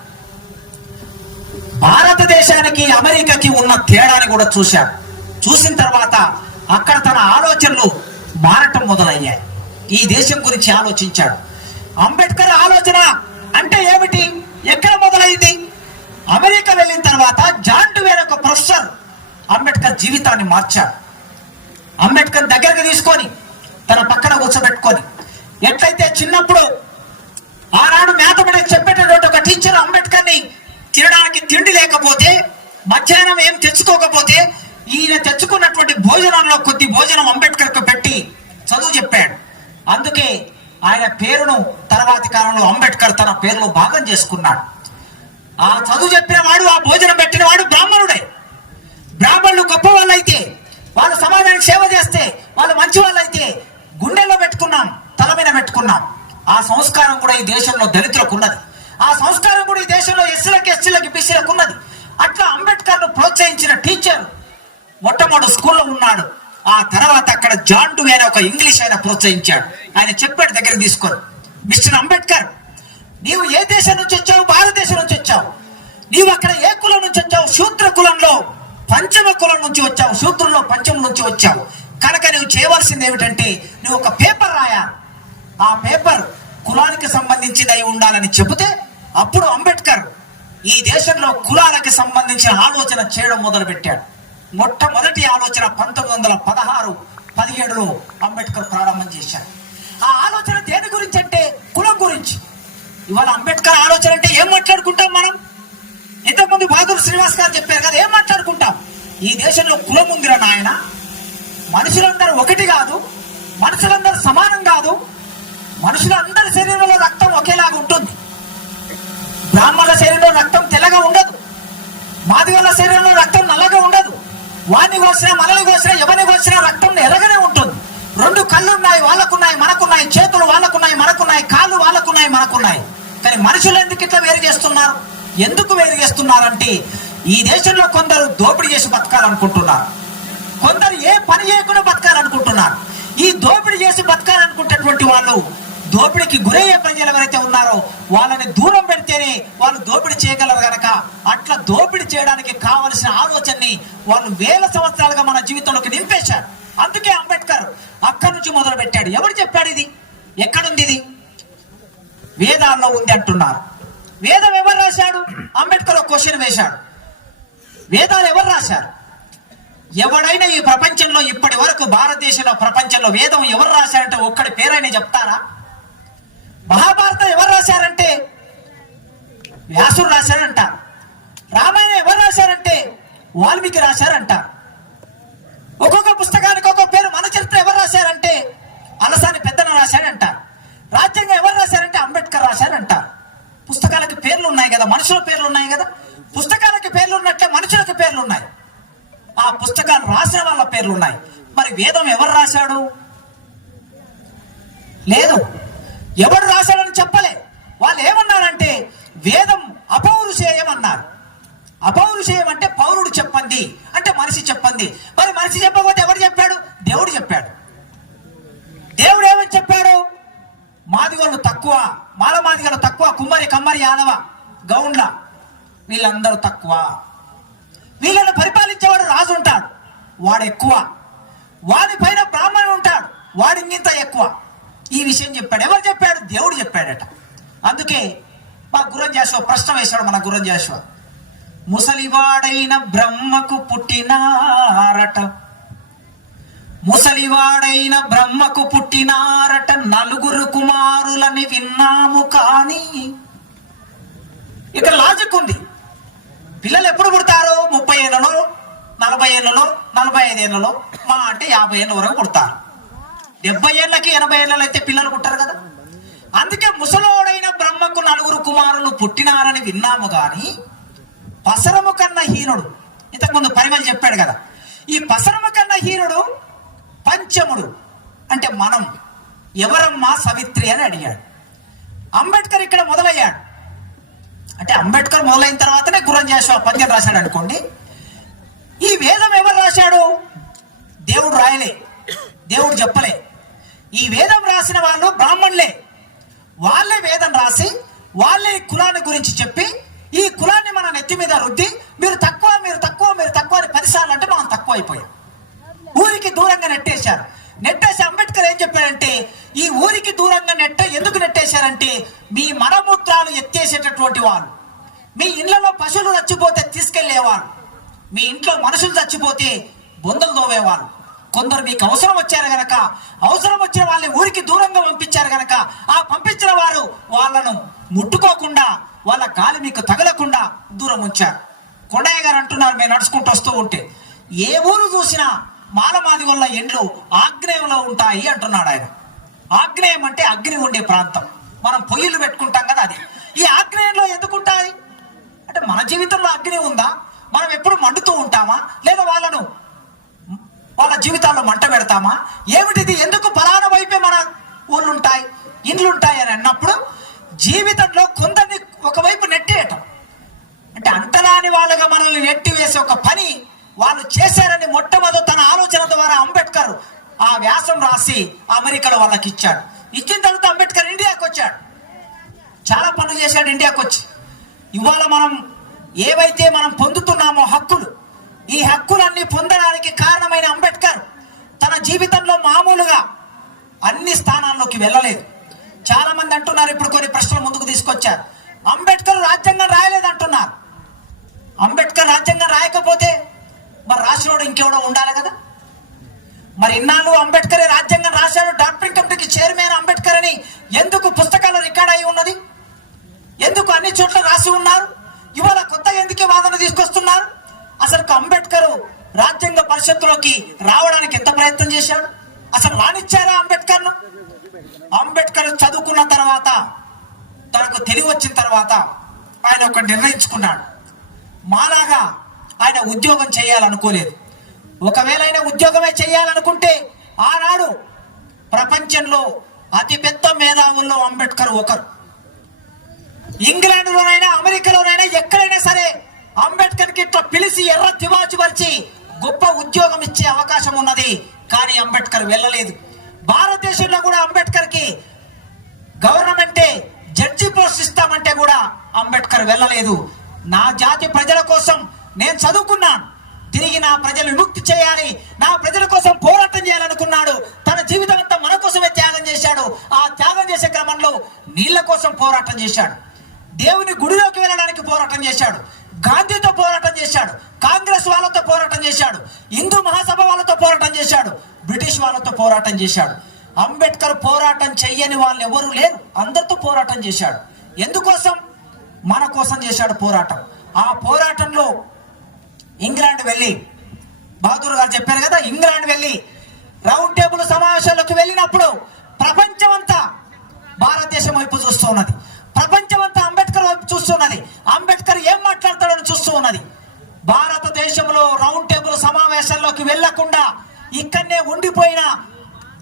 భారతదేశానికి అమెరికాకి ఉన్న తేడాని కూడా చూశాడు. చూసిన తర్వాత అక్కడ తన ఆలోచనలు మారటం మొదలయ్యాయి. ఈ దేశం గురించి ఆలోచించాడు. అంబేద్కర్ ఆలోచన అంటే ఏమిటి, ఎక్కడ మొదలైంది? అమెరికా వెళ్ళిన తర్వాత జాన్ డ్యూవేల్ ఒక ప్రొఫెసర్ అంబేద్కర్ జీవితాన్ని మార్చాడు. అంబేద్కర్ దగ్గరకు తీసుకొని తన పక్కన కూర్చోబెట్టుకొని, ఎట్లయితే చిన్నప్పుడు ఆనాడు మ్యాథమెటిక్స్ చెప్పేటటువంటి ఒక టీచర్ అంబేద్కర్ ని తినడానికి తిండి లేకపోతే, మధ్యాహ్నం ఏం తెచ్చుకోకపోతే, ఈయన తెచ్చుకున్నటువంటి భోజనంలో కొద్ది భోజనం అంబేద్కర్ కు పెట్టి చదువు చెప్పాడు. అందుకే ఆయన పేరును తర్వాతి కాలంలో అంబేద్కర్ తన పేరులో భాగం చేసుకున్నాడు. ఆ చదువు చెప్పిన వాడు, ఆ భోజనం పెట్టిన వాడు బ్రాహ్మణుడే. బ్రాహ్మణులు గొప్ప వాళ్ళు అయితే, వాళ్ళు సమాజానికి సేవ చేస్తే, వాళ్ళు మంచి వాళ్ళు అయితే గుండెల్లో పెట్టుకున్నాం, తల మీద పెట్టుకున్నాం. ఆ సంస్కారం కూడా ఈ దేశంలో దళితులకు ఉన్నది. ఆ సంస్కారం కూడా ఈ దేశంలో ఎస్సీలకి బీసీలకు ఉన్నది. అట్లా అంబేద్కర్ ను ప్రోత్సహించిన టీచర్ మొట్టమొదటి స్కూల్లో ఉన్నాడు. ఆ తర్వాత అక్కడ జాన్ డ్యూవేల్ ఒక ఇంగ్లీష్ ఆయన ప్రోత్సహించాడు. ఆయన చెప్పాడు దగ్గర తీసుకొని, మిస్టర్ అంబేద్కర్, నీవు ఏ దేశం నుంచి వచ్చావు? భారతదేశం నుంచి వచ్చావు. నీవు అక్కడ ఏ కులం నుంచి వచ్చావు? శూద్ర కులంలో పంచమ కులం నుంచి వచ్చావు, శూద్రుల్లో పంచమ నుంచి వచ్చావు. కనుక నువ్వు చేయవలసింది ఏమిటంటే, నువ్వు ఒక పేపర్ రాయాలి. ఆ పేపర్ కులానికి సంబంధించింది అయి ఉండాలని చెబితే, అప్పుడు అంబేద్కర్ ఈ దేశంలో కులాలకు సంబంధించిన ఆలోచన చేయడం మొదలు పెట్టాడు. మొట్టమొదటి ఆలోచన 1916-17లో అంబేద్కర్ ప్రారంభం చేశాడు. ఆ ఆలోచన దేని గురించి అంటే కులం గురించి. ఇవాళ అంబేద్కర్ ఆలోచన అంటే ఏం మాట్లాడుకుంటాం మనం? ఇంతకుముందు బహదూర్ శ్రీనివాస్ గారు చెప్పారు కదా, ఏం మాట్లాడుకుంటాం? ఈ దేశంలో కులం ఉందిరా నాయన, మనుషులందరూ ఒకటి కాదు, మనుషులందరూ సమానం కాదు, మనుషులందరి శరీరంలో రక్తం ఒకేలాగా ఉంటుంది. బ్రాహ్మణుల శరీరంలో రక్తం తెల్లగా ఉండదు, మాదిగల శరీరంలో రక్తం నల్లగా ఉండదు. వాడిని కోసినా మనల్ని కోసినా ఎవరిని కోసినా రక్తం ఎర్రగానే ఉంటుంది. రెండు కళ్ళు ఉన్నాయి, వాళ్ళకున్నాయి మనకున్నాయి, చేతులు వాళ్ళకున్నాయి మనకున్నాయి, కాళ్ళు వాళ్ళకున్నాయి మనకున్నాయి. కానీ మనుషులు ఎందుకు ఇట్లా వేరు చేస్తున్నారు? ఎందుకు వేరు చేస్తున్నారంటే, ఈ దేశంలో కొందరు దోపిడీ చేసి బతకాలనుకుంటున్నారు, కొందరు ఏ పని చేయకుండా బతకాలనుకుంటున్నారు. ఈ దోపిడీ చేసి బతకాలనుకుంటున్నటువంటి వాళ్ళు, దోపిడీకి గురయ్యే ప్రజలు ఎవరైతే ఉన్నారో వాళ్ళని దూరం పెడితేనే వాళ్ళు దోపిడీ చేయగలరు. గనక అట్లా దోపిడీ చేయడానికి కావలసిన ఆలోచనని వాళ్ళు వేల సంవత్సరాలుగా మన జీవితంలోకి నింపేశారు. అందుకే అంబేద్కర్ అక్కడి నుంచి మొదలు పెట్టాడు. ఎవరు చెప్పాడు ఇది? ఎక్కడుంది ఇది? వేదాల్లో ఉంది అంటున్నారు. వేదం ఎవరు రాశాడు? అంబేద్కర్ ఒక క్వశ్చన్ వేశాడు, వేదాలు ఎవరు రాశారు? ఎవడైనా ఈ ప్రపంచంలో ఇప్పటి వరకు భారతదేశంలో ప్రపంచంలో వేదం ఎవరు రాశారంటే ఒక్కడి పేరైనా చెప్తారా? మహాభారతం ఎవరు రాశారంటే వ్యాసుడు రాశారంటారు. రామాయణం ఎవరు రాశారంటే వాల్మీకి రాశారంటారు. ఒక్కొక్క పుస్తకానికి ఒక్కొక్క పేరు. మన చరిత్ర ఎవరు రాశారంటే అలసాని పెద్దన రాశారంటారు. రాజ్యాంగం ఎవరు రాశారంటే అంబేద్కర్ రాశారంటారు. పుస్తకాలకి పేర్లు ఉన్నాయి కదా, మనుషుల పేర్లు ఉన్నాయి కదా. పుస్తకాలకి పేర్లు ఉన్నట్లే మనుషులకు పేర్లు ఉన్నాయి, ఆ పుస్తకాలు రాసిన వాళ్ళ పేర్లు ఉన్నాయి. మరి వేదం ఎవరు రాశాడు? లేదు, ఎవడు రాశాడని చెప్పలే. వాళ్ళు ఏమన్నారంటే వేదం అపౌరుషేయం అన్నారు. అపౌరుషేయం అంటే పౌరుడు చెప్పండి, అంటే మనిషి చెప్పండి. మరి మనిషి చెప్పకపోతే ఎవడు చెప్పాడు? దేవుడు చెప్పాడు. దేవుడు ఏమని చెప్పాడు? మాదిగోళ్ళు తక్కువ, మాల మాదిగలు తక్కువ, కుమ్మరి కమ్మరి యాదవ గౌండ్ల వీళ్ళందరూ తక్కువ. వీళ్ళను పరిపాలించేవాడు రాజు ఉంటాడు, వాడు ఎక్కువ. వాడి పైన బ్రాహ్మణుడు ఉంటాడు, వాడి ఇంత ఎక్కువ. ఈ విషయం చెప్పాడు. ఎవరు చెప్పాడు? దేవుడు చెప్పాడట. అందుకే మా గుర్రం జాషువా ప్రశ్న వేశాడు. మన గుర్రం జాషువా, ముసలివాడైన బ్రహ్మకు పుట్టినారట, ముసలివాడైన బ్రహ్మకు పుట్టినారట, నలుగురు కుమారులని విన్నాము. కానీ ఇక్కడ లాజిక్ ఉంది. పిల్లలు ఎప్పుడు పుడతారు? 30 ఏళ్లలో, 40 ఏళ్లలో, 45 ఏళ్లలో, మా అంటే 50 ఏళ్ళ వరకు పుడతారు. 70 ఏళ్ళకి 80 ఏళ్ళలో అయితే పిల్లలు పుట్టారు కదా. అందుకే ముసలోడైన బ్రహ్మకు నలుగురు కుమారులు పుట్టినారని విన్నాము. కానీ పసరము కన్నా హీనుడు, ఇంతకుముందు పరిమళ చెప్పాడు కదా, ఈ పసరమ కన్నా హీనుడు పంచముడు అంటే మనం ఎవరమ్మా సవిత్రి అని అడిగాడు. అంబేద్కర్ ఇక్కడ మొదలయ్యాడు. అంటే అంబేద్కర్ మొదలైన తర్వాతనే గుర్రం జాషువా పద్యం రాశాడు అనుకోండి. ఈ వేదం ఎవరు రాశాడు? దేవుడు రాయలే, దేవుడు చెప్పలే. ఈ వేదం రాసిన వాళ్ళు బ్రాహ్మణులే. వాళ్ళే వేదం రాసి వాళ్ళే కులాన్ని గురించి చెప్పి ఈ కులాన్ని మన నెత్తి మీద రుద్ది మీరు తక్కువ మీరు తక్కువ మీరు తక్కువ అని 10 సార్లు అంటే మనం తక్కువ అయిపోయాం. ఊరికి దూరంగా నెట్టేశారు. నెట్టేసి అంబేద్కర్ ఏం చెప్పాడంటే ఈ ఊరికి దూరంగా ఎందుకు నెట్టేశారంటే మీ మలమూత్రాలు ఎత్తేసేటటువంటి వాళ్ళు, మీ ఇళ్లలో పశువులు చచ్చిపోతే తీసుకెళ్లేవాళ్ళు, మీ ఇంట్లో మనుషులు చచ్చిపోతే బొందలు దోవేవాళ్ళు. కొందరు మీకు అవసరం వచ్చారు గనక అవసరం వచ్చిన వాళ్ళని ఊరికి దూరంగా పంపించారు గనక ఆ పంపించిన వారు వాళ్ళను ముట్టుకోకుండా వాళ్ళ గాలి మీకు తగలకుండా దూరం ఉంచారు. కొండయ్య గారు అంటున్నారు, మేము నడుచుకుంటూ వస్తూ ఉంటే ఏ ఊరు చూసినా మాలమాదిగొల్ల ఎండ్లు ఆగ్నేయంలో ఉంటాయి అంటున్నాడు ఆయన. ఆగ్నేయం అంటే అగ్ని ఉండే ప్రాంతం. మనం పొయ్యిలు పెట్టుకుంటాం కదా, అది. ఈ ఆగ్నేయంలో ఎందుకు ఉంటాయి అంటే మన జీవితంలో అగ్ని ఉందా? మనం ఎప్పుడు మండుతూ ఉంటామా? లేదా వాళ్ళ జీవితాల్లో మంట పెడతామా? ఏమిటిది? ఎందుకు పలానా వైపే మన ఊళ్ళుంటాయి ఇండ్లుంటాయి అని అన్నప్పుడు జీవితంలో కొందరిని ఒకవైపు నెట్టేయటం అంటే అంటరాని వాళ్ళగా మనల్ని నెట్టివేసే ఒక పని వాళ్ళు చేశారని మొట్టమొదటి తన ఆలోచన ద్వారా అంబేద్కర్ ఆ వ్యాసం రాసి అమెరికాలో వాళ్ళకి ఇచ్చాడు. ఇచ్చిన తర్వాత అంబేద్కర్ ఇండియాకి వచ్చాడు. చాలా పనులు చేశాడు ఇండియాకి వచ్చి. ఇవాళ మనం ఏవైతే మనం పొందుతున్నామో హక్కులు, ఈ హక్కులన్నీ పొందడానికి కారణమైన అంబేద్కర్ తన జీవితంలో మామూలుగా అన్ని స్థానాల్లోకి వెళ్ళలేదు. చాలా మంది అంటున్నారు, ఇప్పుడు కొన్ని ప్రశ్నలు ముందుకు తీసుకొచ్చారు, అంబేద్కర్ రాజ్యాంగం రాయలేదంటున్నారు. అంబేద్కర్ రాజ్యాంగం రాయకపోతే మరి రాసినోడు ఇంకెవడో ఉండాలి కదా. మరి ఇన్నాళ్ళు అంబేద్కర్ రాజ్యాంగం రాశాడు, డాక్టరింగ్ కమిటీకి చైర్మన్ అంబేద్కర్ అని ఎందుకు పుస్తకాలు రికార్డ్ అయి ఉన్నది? ఎందుకు అన్ని చోట్ల రాసి ఉన్నారు? ఇవాళ కొత్తగా ఎందుకే వాదన తీసుకొస్తున్నారు? అసలు అంబేద్కర్ రాజ్యాంగ పరిషత్తులోకి రావడానికి ఎంత ప్రయత్నం చేశాడు? అసలు రానిచ్చారా అంబేద్కర్ను? అంబేద్కర్ చదువుకున్న తర్వాత తనకు తెలివి వచ్చిన తర్వాత ఆయన ఒక నిర్ణయించుకున్నాడు, మాలాగా ఆయన ఉద్యోగం చేయాలనుకోలేదు. ఒకవేళ ఆయన ఉద్యోగమే చేయాలనుకుంటే ఆనాడు ప్రపంచంలో అతిపెద్ద మేధావుల్లో అంబేద్కర్ ఒకరు. ఇంగ్లాండ్లోనైనా అమెరికాలోనైనా ఎక్కడైనా సరే అంబేద్కర్ కి ఇట్లా పిలిచి ఎర్ర తివాచు పరిచి గొప్ప ఉద్యోగం ఇచ్చే అవకాశం ఉన్నది, కానీ అంబేద్కర్ వెళ్ళలేదు. భారతదేశంలో కూడా అంబేద్కర్ కి గవర్నమెంటే జడ్జి పోస్ట్ ఇస్తామంటే కూడా అంబేద్కర్ వెళ్ళలేదు. నా జాతి ప్రజల కోసం నేను చదువుకున్నాను, తిరిగి నా ప్రజలు విముక్తి చేయాలి, నా ప్రజల కోసం పోరాటం చేయాలనుకున్నాడు. తన జీవితం అంతా మన కోసమే త్యాగం చేశాడు. ఆ త్యాగం చేసే క్రమంలో నీళ్ల కోసం పోరాటం చేశాడు, దేవుని గుడిలోకి వెళ్ళడానికి పోరాటం చేశాడు, గాంధీతో పోరాటం చేశాడు, కాంగ్రెస్ వాళ్ళతో పోరాటం చేశాడు, హిందూ మహాసభ వాళ్ళతో పోరాటం చేశాడు, బ్రిటిష్ వాళ్ళతో పోరాటం చేశాడు. అంబేద్కర్ పోరాటం చెయ్యని వాళ్ళు ఎవరు లేరు, అందరితో పోరాటం చేశాడు. ఎందుకోసం? మన కోసం చేశాడు పోరాటం. ఆ పోరాటంలో ఇంగ్లాండ్ వెళ్ళి, బహదూర్ గారు చెప్పారు కదా, ఇంగ్లాండ్ వెళ్ళి రౌండ్ టేబుల్ సమావేశాలకు వెళ్ళినప్పుడు ప్రపంచం అంతా భారతదేశం వైపు చూస్తున్నది, ప్రపంచం అంతా అంబేద్కర్ వైపు చూస్తున్నది, అంబేద్కర్ ఏం మాట్లాడతాడని చూస్తూ ఉన్నది. భారతదేశంలో రౌండ్ టేబుల్ సమావేశాల్లోకి వెళ్లకుండా ఇక్కడనే ఉండిపోయిన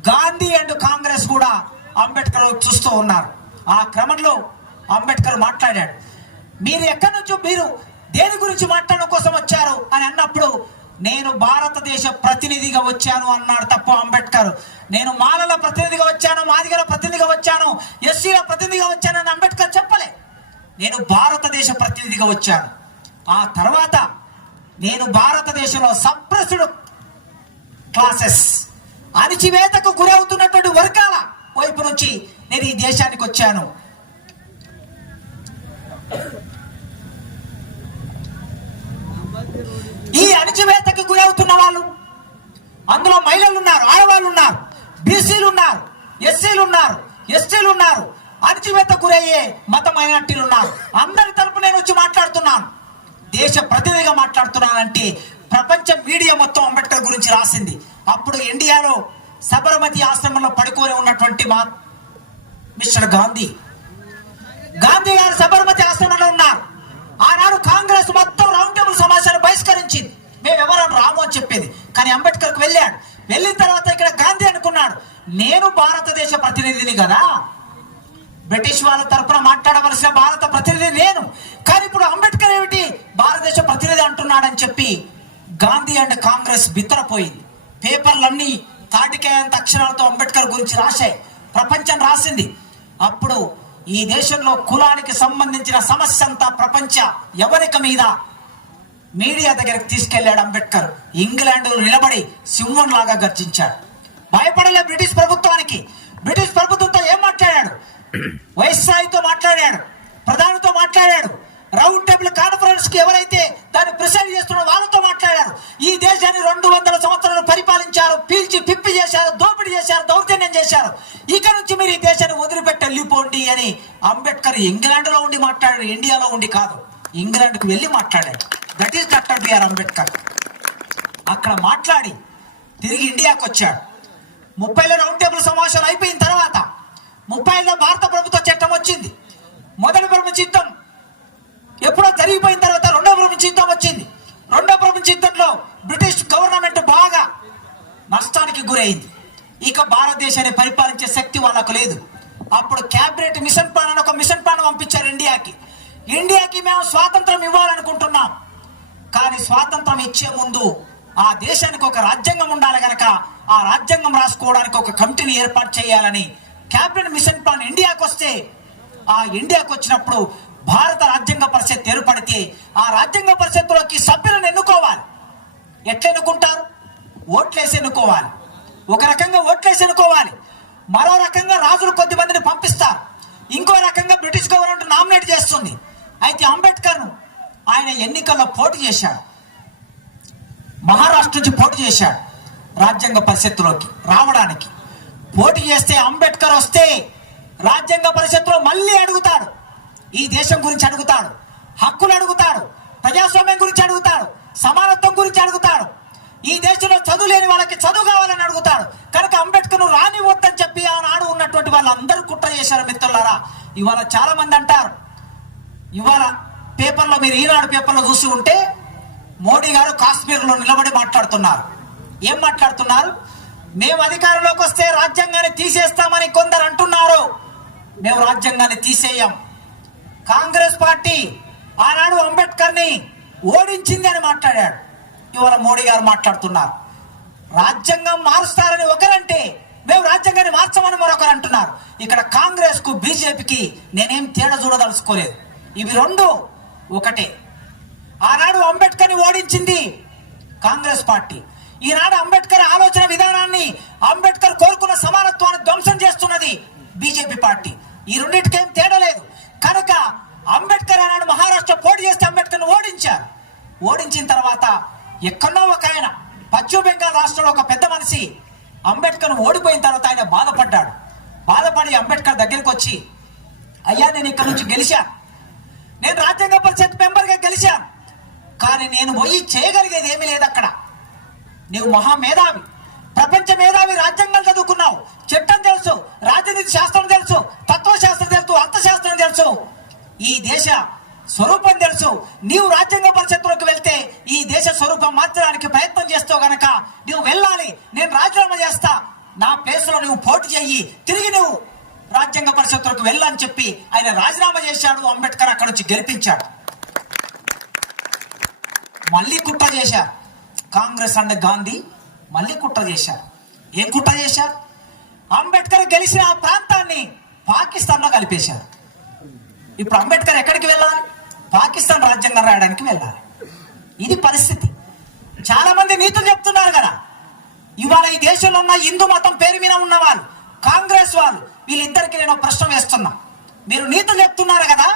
గాంధీ అండ్ కాంగ్రెస్ కూడా అంబేద్కర్ చూస్తూ ఉన్నారు. ఆ క్రమంలో అంబేద్కర్ మాట్లాడాడు, మీరు ఎక్కడి నుంచో మీరు దేని గురించి మాట్లాడడం కోసం వచ్చారు అని అన్నప్పుడు నేను భారతదేశ ప్రతినిధిగా వచ్చాను అన్నాడు తప్ప అంబేద్కర్ నేను మాలల ప్రతినిధిగా వచ్చాను, మాదిగల ప్రతినిధిగా వచ్చాను, ఎస్సీల ప్రతినిధిగా వచ్చానని అంబేద్కర్ చెప్పలే. నేను భారతదేశ ప్రతినిధిగా వచ్చాను. ఆ తర్వాత నేను భారతదేశంలో సప్రెస్డ్ క్లాసెస్, అణిచివేతకు గురవుతున్నటువంటి వర్గాల వైపు నుంచి నేను ఈ దేశానికి వచ్చాను. ఈ అణిచివేతకు గురవుతున్న వాళ్ళు, అందులో మహిళలు ఉన్నారు, ఆడవాళ్ళు ఉన్నారు, బీసీలు ఉన్నారు, ఎస్సీలు ఉన్నారు, ఎస్టీలు ఉన్నారు, అణిచివేత గురయ్యే మత మైనార్టీలు ఉన్నారు. అందరి తరపు నేను వచ్చి మాట్లాడుతున్నాను, దేశ ప్రతినిధిగా మాట్లాడుతున్నానంటే ప్రపంచ మీడియా మొత్తం అంబేద్కర్ గురించి రాసింది. అప్పుడు ఇండియాలో సబర్మతి ఆశ్రమంలో పడుకొని ఉన్నటువంటి మిస్టర్ గాంధీ గారు సబర్మతి ఆశ్రమంలో ఉన్నారు. ఆనాడు కాంగ్రెస్ మొత్తం రౌండ్ టేబుల్ సమావేశాన్ని బహిష్కరించింది. మేము ఎవరం రాము అని చెప్పేది. కానీ అంబేద్కర్కి వెళ్ళాడు. వెళ్ళిన తర్వాత ఇక్కడ గాంధీ అనుకున్నాడు, నేను భారతదేశ ప్రతినిధిని కదా, బ్రిటిష్ వాళ్ళ తరఫున మాట్లాడవలసిన భారత ప్రతినిధి నేను, కానీ ఇప్పుడు అంబేద్కర్ ఏమిటి భారతదేశ ప్రతినిధి అంటున్నాడని చెప్పి గాంధీ అండ్ కాంగ్రెస్ బిత్తరపోయింది. పేపర్లన్నీ తాటికాయంత అక్షరాలతో అంబేద్కర్ గురించి రాశాయి, ప్రపంచం రాసింది. అప్పుడు ఈ దేశంలో కులానికి సంబంధించిన సమస్య అంతా ప్రపంచ యవనిక మీద మీడియా దగ్గరికి తీసుకెళ్లాడు అంబేద్కర్. ఇంగ్లాండ్ నిలబడి సింహం లాగా గర్జించాడు. భయపడలే బ్రిటిష్ ప్రభుత్వానికి. బ్రిటిష్ ప్రభుత్వంతో ఏం మాట్లాడాడు? వైస్రాయ్తో మాట్లాడాడు, ప్రధానితో మాట్లాడాడు, రౌండ్ టేబుల్ కాన్ఫరెన్స్ కి ఎవరైతే దాన్ని ప్రిసైడ్ చేస్తున్నారో వాళ్ళతో మాట్లాడారు. ఈ దేశాన్ని 200 సంవత్సరాలు పరిపాలించారు, పీల్చి పిప్పి చేశారు, దోపిడీ చేశారు, దౌర్జన్యం చేశారు. ఇక నుంచి మీరు ఈ దేశాన్ని వదిలిపెట్టి వెళ్ళిపోండి అని అంబేద్కర్ ఇంగ్లాండ్ లో ఉండి మాట్లాడాడు, ఇండియాలో ఉండి కాదు, ఇంగ్లాండ్కి వెళ్ళి మాట్లాడాడు. That is doctor B R Ambedkar. అక్కడ మాట్లాడి తిరిగి ఇండియాకి వచ్చాడు. 30లో రౌండ్ టేబుల్ సమావేశాలు అయిపోయిన తర్వాత 30లో భారత ప్రభుత్వ చట్టం వచ్చింది. మొదటి ప్రపంచ యుద్ధం ఎప్పుడో జరిగిపోయిన తర్వాత రెండవ ప్రపంచ యుద్ధం వచ్చింది. రెండవ ప్రపంచ యుద్ధంలో బ్రిటిష్ గవర్నమెంట్ బాగా నష్టానికి గురైంది. ఇక భారతదేశాన్ని పరిపాలించే శక్తి వాళ్ళకు లేదు. అప్పుడు క్యాబినెట్ మిషన్ ప్లాన్ అని ఒక మిషన్ ప్లాన్ పంపించారు ఇండియాకి. ఇండియాకి మేము స్వాతంత్రం ఇవ్వాలనుకుంటున్నాం, కానీ స్వాతంత్రం ఇచ్చే ముందు ఆ దేశానికి ఒక రాజ్యాంగం ఉండాలి గనక ఆ రాజ్యాంగం రాసుకోవడానికి ఒక కమిటీని ఏర్పాటు చేయాలని క్యాబినెట్ మిషన్ ప్లాన్ ఇండియాకి వస్తే, ఆ ఇండియాకి వచ్చినప్పుడు భారత రాజ్యాంగ పరిషత్ ఏర్పడితే ఆ రాజ్యాంగ పరిషత్తులోకి సభ్యులను ఎన్నుకోవాలి. ఎట్లా ఎన్నుకుంటారు? ఓట్లేసి ఎన్నుకోవాలి. ఒక రకంగా ఓట్లేసి ఎన్నుకోవాలి, మరో రకంగా రాజులు కొద్ది మందిని పంపిస్తారు, ఇంకో రకంగా బ్రిటిష్ గవర్నమెంట్ నామినేట్ చేస్తుంది. అయితే అంబేద్కర్ ఆయన ఎన్నికల్లో పోటీ చేశాడు, మహారాష్ట్ర నుంచి పోటీ చేశాడు రాజ్యాంగ పరిషత్తులోకి రావడానికి. పోటీ చేస్తే అంబేద్కర్ వస్తే రాజ్యాంగ పరిషత్తులో మళ్ళీ అడుగుతాడు, ఈ దేశం గురించి అడుగుతాడు, హక్కులు అడుగుతాడు, ప్రజాస్వామ్యం గురించి అడుగుతాడు, సమానత్వం గురించి అడుగుతాడు, ఈ దేశంలో చదువు లేని వాళ్ళకి చదువు కావాలని అడుగుతాడు. కనుక అంబేద్కర్ రానివద్దని చెప్పి ఆనాడు ఉన్నటువంటి వాళ్ళందరూ కుట్ర చేశారు. మిత్రులారా, ఇవాళ చాలా మంది అంటారు, ఇవాళ పేపర్లో మీరు ఈనాడు పేపర్లో చూసి ఉంటే మోడీ గారు కాశ్మీర్లో నిలబడి మాట్లాడుతున్నారు. ఏం మాట్లాడుతున్నారు? మేము అధికారంలోకి వస్తే రాజ్యాంగాన్ని తీసేస్తామని కొందరు అంటున్నారు. మేము రాజ్యాంగాన్ని తీసేయం. కాంగ్రెస్ పార్టీ ఆనాడు అంబేద్కర్ ని ఓడించింది అని మాట్లాడాడు. ఇవాళ మోడీ గారు మాట్లాడుతున్నారు రాజ్యాంగం మారుస్తారని ఒకరంటే మేము రాజ్యాంగాన్ని మార్చమని మరొకరు అంటున్నారు. ఇక్కడ కాంగ్రెస్ కు బీజేపీకి నేనేం తేడా చూడదలుచుకోలేదు. ఇవి రెండు ఒకటే. ఆనాడు అంబేద్కర్ ని ఓడించింది కాంగ్రెస్ పార్టీ, ఈనాడు అంబేద్కర్ ఆలోచన విధానాన్ని, అంబేద్కర్ కోరుకున్న సమానత్వాన్ని ధ్వంసం చేస్తున్నది బీజేపీ పార్టీ. ఈ రెండింటికేం తేడా లేదు. కనుక అంబేద్కర్ ఆనాడు మహారాష్ట్ర పోటీ చేస్తే అంబేద్కర్ ఓడించారు. ఓడించిన తర్వాత ఎక్కడో ఒక ఆయన పశ్చిమ బెంగాల్ రాష్ట్రంలో ఒక పెద్ద మనిషి అంబేద్కర్ ఓడిపోయిన తర్వాత ఆయన బాధపడ్డాడు. బాధపడి అంబేద్కర్ దగ్గరికి వచ్చి, అయ్యా నేను ఇక్కడ నుంచి గెలిచాను, నేను రాజ్యాంగ పరిషత్ మెంబర్గా గెలిచాను, కానీ నేను పోయి చేయగలిగేది ఏమీ లేదు. అక్కడ నీవు మహామేధావి, ప్రపంచ మేధావి, రాజ్యాంగం చదువుకున్నావు, చట్టం తెలుసు, రాజనీతి శాస్త్రం తెలుసు, తత్వశాస్త్రం తెలుసు, అర్థశాస్త్రం తెలుసు, ఈ దేశ స్వరూపం తెలుసు. నీవు రాజ్యాంగ పరిషత్తులోకి వెళ్తే ఈ దేశ స్వరూపం మార్చడానికి ప్రయత్నం చేస్తావు గనక నువ్వు వెళ్ళాలి, నేను రాజీనామా చేస్తా, నా ప్లేస్ లో నువ్వు పోటీ చెయ్యి, తిరిగి నువ్వు రాజ్యాంగ పరిషత్తులోకి వెళ్ళని చెప్పి ఆయన రాజీనామా చేశాడు. అంబేద్కర్ అక్కడ నుంచి గెలిపించాడు. మళ్ళీ కుట్ర చేశారు కాంగ్రెస్ అండ్ గాంధీ, మళ్ళీ కుట్ర చేశారు. ఏం కుట్ర చేశారు? అంబేద్కర్ గెలిచిన ఆ ప్రాంతాన్ని పాకిస్తాన్ లో కలిపేశారు. ఇప్పుడు అంబేద్కర్ ఎక్కడికి వెళ్ళాలి? పాకిస్తాన్ రాజ్యాంగం రాయడానికి వెళ్ళాలి. ఇది పరిస్థితి. చాలా మంది నీతులు చెప్తున్నారు కదా. ఇవాళ ఈ దేశంలో ఉన్న హిందూ మతం పేరు మీద ఉన్న వాళ్ళు, కాంగ్రెస్ వాళ్ళు, వీళ్ళిద్దరికి నేను ప్రశ్న వేస్తున్నా. మీరు నీతులు చెప్తున్నారు కదా,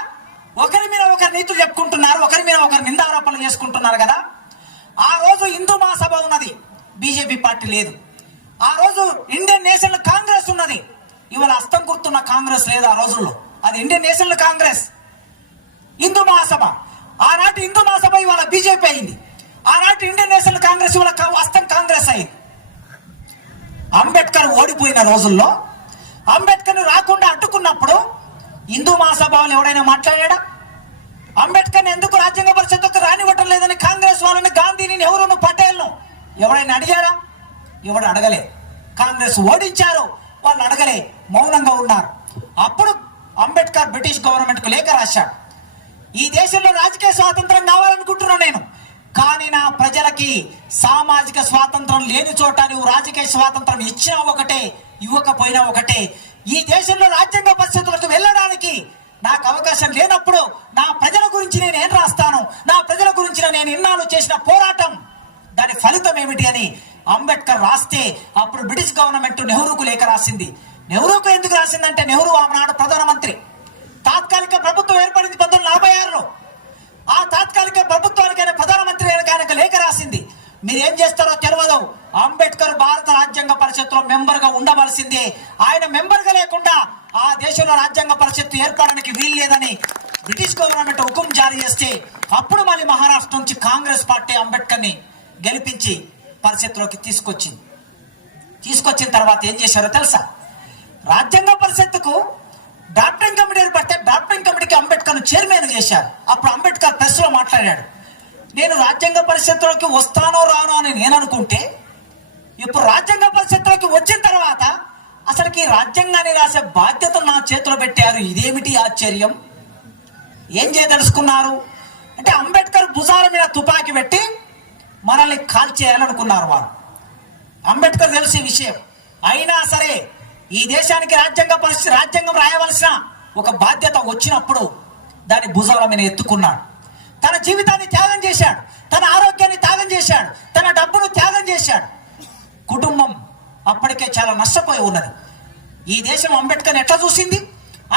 ఒకరి మీద ఒకరు నీతులు చెప్పుకుంటున్నారు, ఒకరి మీద ఒకరు నిందారోపణలు చేసుకుంటున్నారు కదా. ఆ రోజు హిందూ మహాసభ ఉన్నది, బీజేపీ పార్టీ లేదు. ఆ రోజు ఇండియన్ నేషనల్ కాంగ్రెస్ ఉన్నది, ఇవాళ హస్తం గుర్తున్న కాంగ్రెస్ లేదు. ఆ రోజుల్లో అది ఇండియన్ నేషనల్ కాంగ్రెస్, హిందూ మహాసభ. ఆనాటి హిందూ మహాసభ ఇవాళ బీజేపీ అయింది. ఆనాటి ఇండియన్ నేషనల్ కాంగ్రెస్ ఇవాళ హస్తం కాంగ్రెస్ అయింది. అంబేద్కర్ ఓడిపోయిన రోజుల్లో అంబేద్కర్ రాకుండా అడ్డుకున్నప్పుడు హిందూ మహాసభ వాళ్ళు ఎవడైనా మాట్లాడా? అంబేద్కర్ని ఎందుకు రాజ్యాంగ పరిషత్తుకు రానివ్వటం లేదని కాంగ్రెస్ వాళ్ళని, గాంధీని, నెహ్రూను, పటేల్ను ఎవరైనా అడిగారా? ఎవడు అడగలే. కాంగ్రెస్ ఓడించారు, వాళ్ళు అడగలే, మౌనంగా ఉన్నారు. అప్పుడు అంబేద్కర్ బ్రిటిష్ గవర్నమెంట్ కు లేఖ రాశాడు. ఈ దేశంలో రాజకీయ స్వాతంత్రం కావాలనుకుంటున్నా నేను, కానీ నా ప్రజలకి సామాజిక స్వాతంత్రం లేని చోట నువ్వు రాజకీయ స్వాతంత్రం ఇచ్చినా ఒకటే, ఇవ్వకపోయినా ఒకటే. ఈ దేశంలో రాజ్యాంగ పరిస్థితులకు వెళ్ళడానికి నాకు అవకాశం లేనప్పుడు నా ప్రజల గురించి నేను ఏం రాస్తాను? నా ప్రజల గురించి నేను ఇన్నాళ్ళు చేసిన పోరాటం దాని ఫలితం ఏమిటి అని అంబేద్కర్ రాస్తే అప్పుడు బ్రిటిష్ గవర్నమెంట్ నెహ్రూకు లేఖ రాసింది. నెహ్రూకు ఎందుకు రాసిందంటే, నెహ్రూ ఆనాడు ప్రధానమంత్రి. తాత్కాలిక ప్రభుత్వం ఏర్పడింది 1946లో. ఆ తాత్కాలిక ప్రభుత్వానికి ఆయన ప్రధానమంత్రి ఆయనకు లేఖ రాసింది. మీరేం చేస్తారో తెలియదు, అంబేద్కర్ భారత రాజ్యాంగ పరిషత్తులో మెంబర్ గా ఉండవలసిందే. ఆయన మెంబర్ గా లేకుండా ఆ దేశంలో రాజ్యాంగ పరిషత్తు ఏర్పడడానికి వీలు లేదని బ్రిటిష్ గవర్నమెంట్ హుకుం జారీ చేస్తే అప్పుడు మళ్ళీ మహారాష్ట్ర నుంచి కాంగ్రెస్ పార్టీ అంబేద్కర్ ని గెలిపించి పరిషత్తులోకి తీసుకొచ్చిన తర్వాత ఏం చేశారో తెలుసా? రాజ్యాంగ పరిషత్తుకు డ్రాఫ్టింగ్ కమిటీ ఏర్పడితే డ్రాఫ్టింగ్ కమిటీకి అంబేద్కర్ చైర్మన్ చేశారు. అప్పుడు అంబేద్కర్ ప్రెస్ లో మాట్లాడాడు, నేను రాజ్యాంగ పరిషత్తులోకి వస్తానో రానో అని నేను అనుకుంటే, ఇప్పుడు రాజ్యాంగ పరిషత్తులోకి వచ్చిన తర్వాత అసలుకి రాజ్యాంగాన్ని రాసే బాధ్యత నా చేతిలో పెట్టారు. ఇదేమిటి ఆశ్చర్యం? ఏం చేయదలుచుకున్నారు అంటే, అంబేద్కర్ భుజాల మీద తుపాకీ పెట్టి మనల్ని కాల్చేయాలనుకున్నారు వారు. అంబేద్కర్ తెలిసే విషయం అయినా సరే ఈ దేశానికి రాజ్యాంగం రాయవలసిన ఒక బాధ్యత వచ్చినప్పుడు దాని భుజాల మీద ఎత్తుకున్నాడు. తన జీవితాన్ని త్యాగం చేశాడు, తన ఆరోగ్యాన్ని త్యాగం చేశాడు, తన డబ్బును త్యాగం చేశాడు. కుటుంబం అప్పటికే చాలా నష్టపోయి ఉన్నది. ఈ దేశం అంబేద్కర్ని ఎట్లా చూసింది?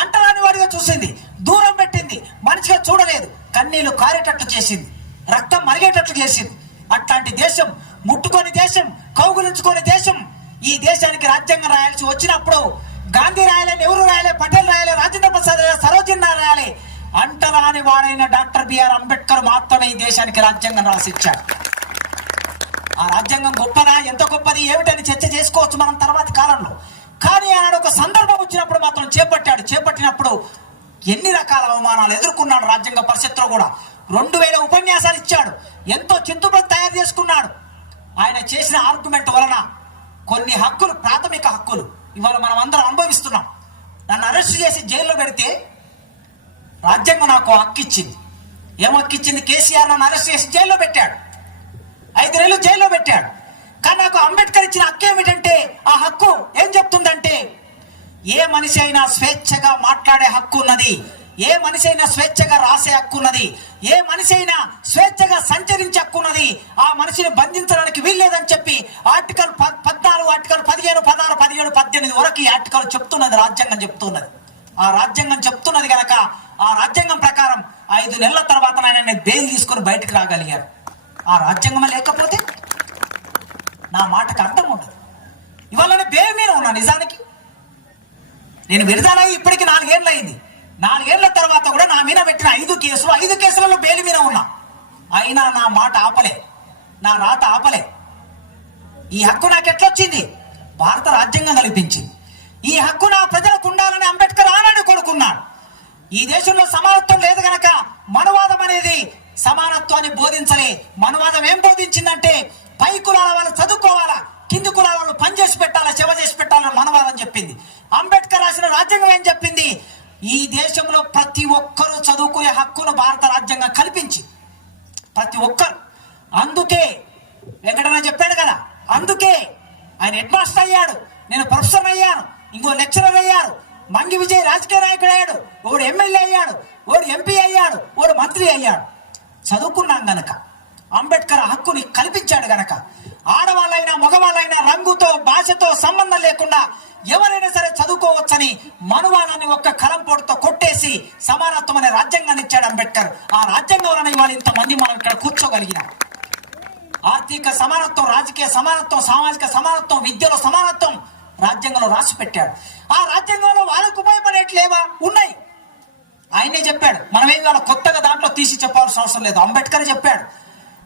అంటరాని వాడిగా చూసింది, దూరం పెట్టింది, మనిషిగా చూడలేదు, కన్నీళ్లు కారేటట్లు చేసింది, రక్తం మరిగేటట్లు చేసింది. అట్లాంటి దేశం, ముట్టుకొని దేశం, కౌగులించుకొని దేశం, ఈ దేశానికి రాజ్యాంగం రాయాల్సి వచ్చినప్పుడు గాంధీ రాయాలి, నెహ్రూ రాయాలి, పటేల్ రాయాలి, రాజేంద్ర ప్రసాద్ రాయాలి, సరోజిని రాయాలి. అంటరాని వాడైన డాక్టర్ బిఆర్ అంబేద్కర్ మాత్రమే ఈ దేశానికి రాజ్యాంగం రాసిచ్చాడు. ఆ రాజ్యాంగం గొప్పదా, ఎంత గొప్పది ఏమిటని చర్చ చేసుకోవచ్చు మనం తర్వాత కాలంలో. కానీ ఆయన ఒక సందర్భం వచ్చినప్పుడు మాత్రం చేపట్టినప్పుడు ఎన్ని రకాల అవమానాలు ఎదుర్కొన్నాడు. రాజ్యాంగ పరిషత్తులో కూడా 2000 ఉపన్యాసాలు ఇచ్చాడు, ఎంతో చింతపడి తయారు చేసుకున్నాడు. ఆయన చేసిన ఆర్గ్యుమెంట్ వలన కొన్ని హక్కులు, ప్రాథమిక హక్కులు ఇవాళ మనం అందరం అనుభవిస్తున్నాం. నన్ను అరెస్ట్ చేసి జైల్లో పెడితే రాజ్యాంగం నాకు హక్కు ఇచ్చింది. ఏం హక్కు ఇచ్చింది? కేసీఆర్ నన్ను అరెస్ట్ చేసి జైల్లో పెట్టాడు, 5 నెలలు జైల్లో పెట్టాడు. కానీ నాకు అంబేద్కర్ ఇచ్చిన హక్కు ఏమిటంటే, ఆ హక్కు ఏం చెప్తుందంటే, ఏ మనిషి అయినా స్వేచ్ఛగా మాట్లాడే హక్కు ఉన్నది, ఏ మనిషి అయినా స్వేచ్ఛగా రాసే హక్కు ఉన్నది, ఏ మనిషి అయినా స్వేచ్ఛగా సంచరించే హక్కు ఉన్నది, ఆ మనిషిని బంధించడానికి వీల్లేదని చెప్పి ఆర్టికల్ 14, ఆర్టికల్ 15, 16, 17, 18 వరకు ఈ ఆర్టికల్ చెప్తున్నది, రాజ్యాంగం చెప్తున్నది. ఆ రాజ్యాంగం చెప్తున్నది కనుక ఆ రాజ్యాంగం ప్రకారం 5 నెలల తర్వాత ఆయన బెయిల్ తీసుకొని బయటకు రాగలిగారు. ఆ రాజ్యాంగం లేకపోతే నా మాటకు అర్థం ఉండదు. ఇవాళ నేను బెయిల్ మీద ఉన్నా. నిజానికి నేను విడుదలై ఇప్పటికి 4 ఏళ్ళు అయింది. 4 ఏళ్ల తర్వాత కూడా నా మీద పెట్టిన 5 కేసులలో బెయిల్ మీద ఉన్నా. అయినా నా మాట ఆపలే, నా రాత ఆపలే. ఈ హక్కు నాకు ఎట్లొచ్చింది? భారత రాజ్యాంగం కల్పించింది. ఈ హక్కు నా ప్రజలకు ఉండాలని అంబేద్కర్ ఆనాడు కోరుకున్నాడు. ఈ దేశంలో సమానత్వం లేదు గనక మనువాదం అనేది సమానత్వాన్ని బోధించలే. మనువాదం ఏం బోధించిందంటే, పై కులాల వాళ్ళు చదువుకోవాలా, కింది కులాల వాళ్ళు పనిచేసి పెట్టాలా, సేవ చేసి పెట్టాలని మనువాదం చెప్పింది. అంబేద్కర్ రాసిన రాజ్యాంగం ఏం చెప్పింది? ఈ దేశంలో ప్రతి ఒక్కరూ చదువుకునే హక్కును భారత రాజ్యాంగం కల్పించి, ప్రతి ఒక్కరు. అందుకే వెంకటన్న చెప్పాడు కదా, అందుకే ఆయన హెడ్ మాస్టర్ అయ్యాడు, నేను ప్రొఫెసర్ అయ్యాను, ఇంకో లెక్చరర్ అయ్యాడు, మంగి విజయ్ రాజకీయ నాయకుడు అయ్యాడు, ఓడు ఎమ్మెల్యే అయ్యాడు, ఓడు ఎంపీ అయ్యాడు, ఓడు మంత్రి అయ్యాడు. చదువుకున్నాం గనక, అంబేద్కర్ హక్కుని కల్పించాడు గనక ఆడవాళ్ళైనా మగవాళ్ళైనా రంగుతో భాషతో సంబంధం లేకుండా ఎవరైనా సరే చదువుకోవచ్చని మనువాదాన్ని ఒక్క కలంపోటుతో కొట్టేసి సమానత్వం అనే రాజ్యాంగాన్ని ఇచ్చాడు అంబేద్కర్. ఆ రాజ్యాంగం వలన ఇవాళ ఇంతమంది మనం ఇక్కడ కూర్చోగలిగినాం. ఆర్థిక సమానత్వం, రాజకీయ సమానత్వం, సామాజిక సమానత్వం, విద్యలో సమానత్వం రాజ్యాంగంలో రాసి పెట్టాడు. ఆ రాజ్యాంగంలో వాళ్ళకు ఉపయోగపడేట్లేవా ఉన్నాయి. ఆయనే చెప్పాడు, మనమేం కావాలి కొత్తగా దాంట్లో తీసి చెప్పాల్సిన అవసరం లేదు. అంబేద్కర్ చెప్పాడు,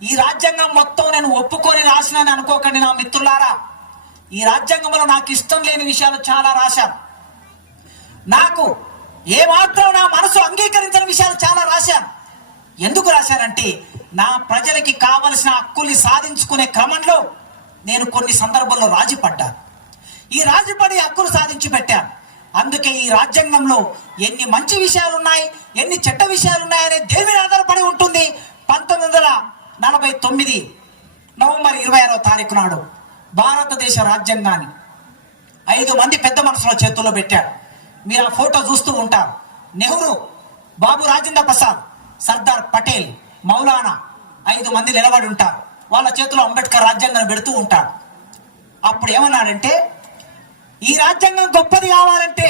ఈ రాజ్యాంగం మొత్తం నేను ఒప్పుకొని రాసినని అనుకోకండి నా మిత్రులారా. ఈ రాజ్యాంగంలో నాకు ఇష్టం లేని విషయాలు చాలా రాశాను, నాకు ఏమాత్రం నా మనసు అంగీకరించిన విషయాలు చాలా రాశాను. ఎందుకు రాశానంటే నా ప్రజలకి కావలసిన హక్కుల్ని సాధించుకునే క్రమంలో నేను కొన్ని సందర్భాల్లో రాజీ పడ్డాను. ఈ రాజీపడి హక్కులు సాధించి పెట్టాను. అందుకే ఈ రాజ్యాంగంలో ఎన్ని మంచి విషయాలు ఉన్నాయి, ఎన్ని చెడ్డ విషయాలు ఉన్నాయనే దేని మీద ఆధారపడి ఉంటుంది. 1949 నవంబర్ 26వ తారీఖు నాడు భారతదేశ రాజ్యాంగాన్ని 5 మంది పెద్ద మనుషుల చేతుల్లో పెట్టాడు. మీరు ఆ ఫోటో చూస్తూ ఉంటారు. నెహ్రూ, బాబు రాజేంద్ర ప్రసాద్, సర్దార్ పటేల్, మౌలానా 5 మంది నిలబడి ఉంటారు. వాళ్ళ చేతిలో అంబేద్కర్ రాజ్యాంగం పెడుతూ ఉంటాడు. అప్పుడు ఏమన్నాడంటే, ఈ రాజ్యాంగం గొప్పది కావాలంటే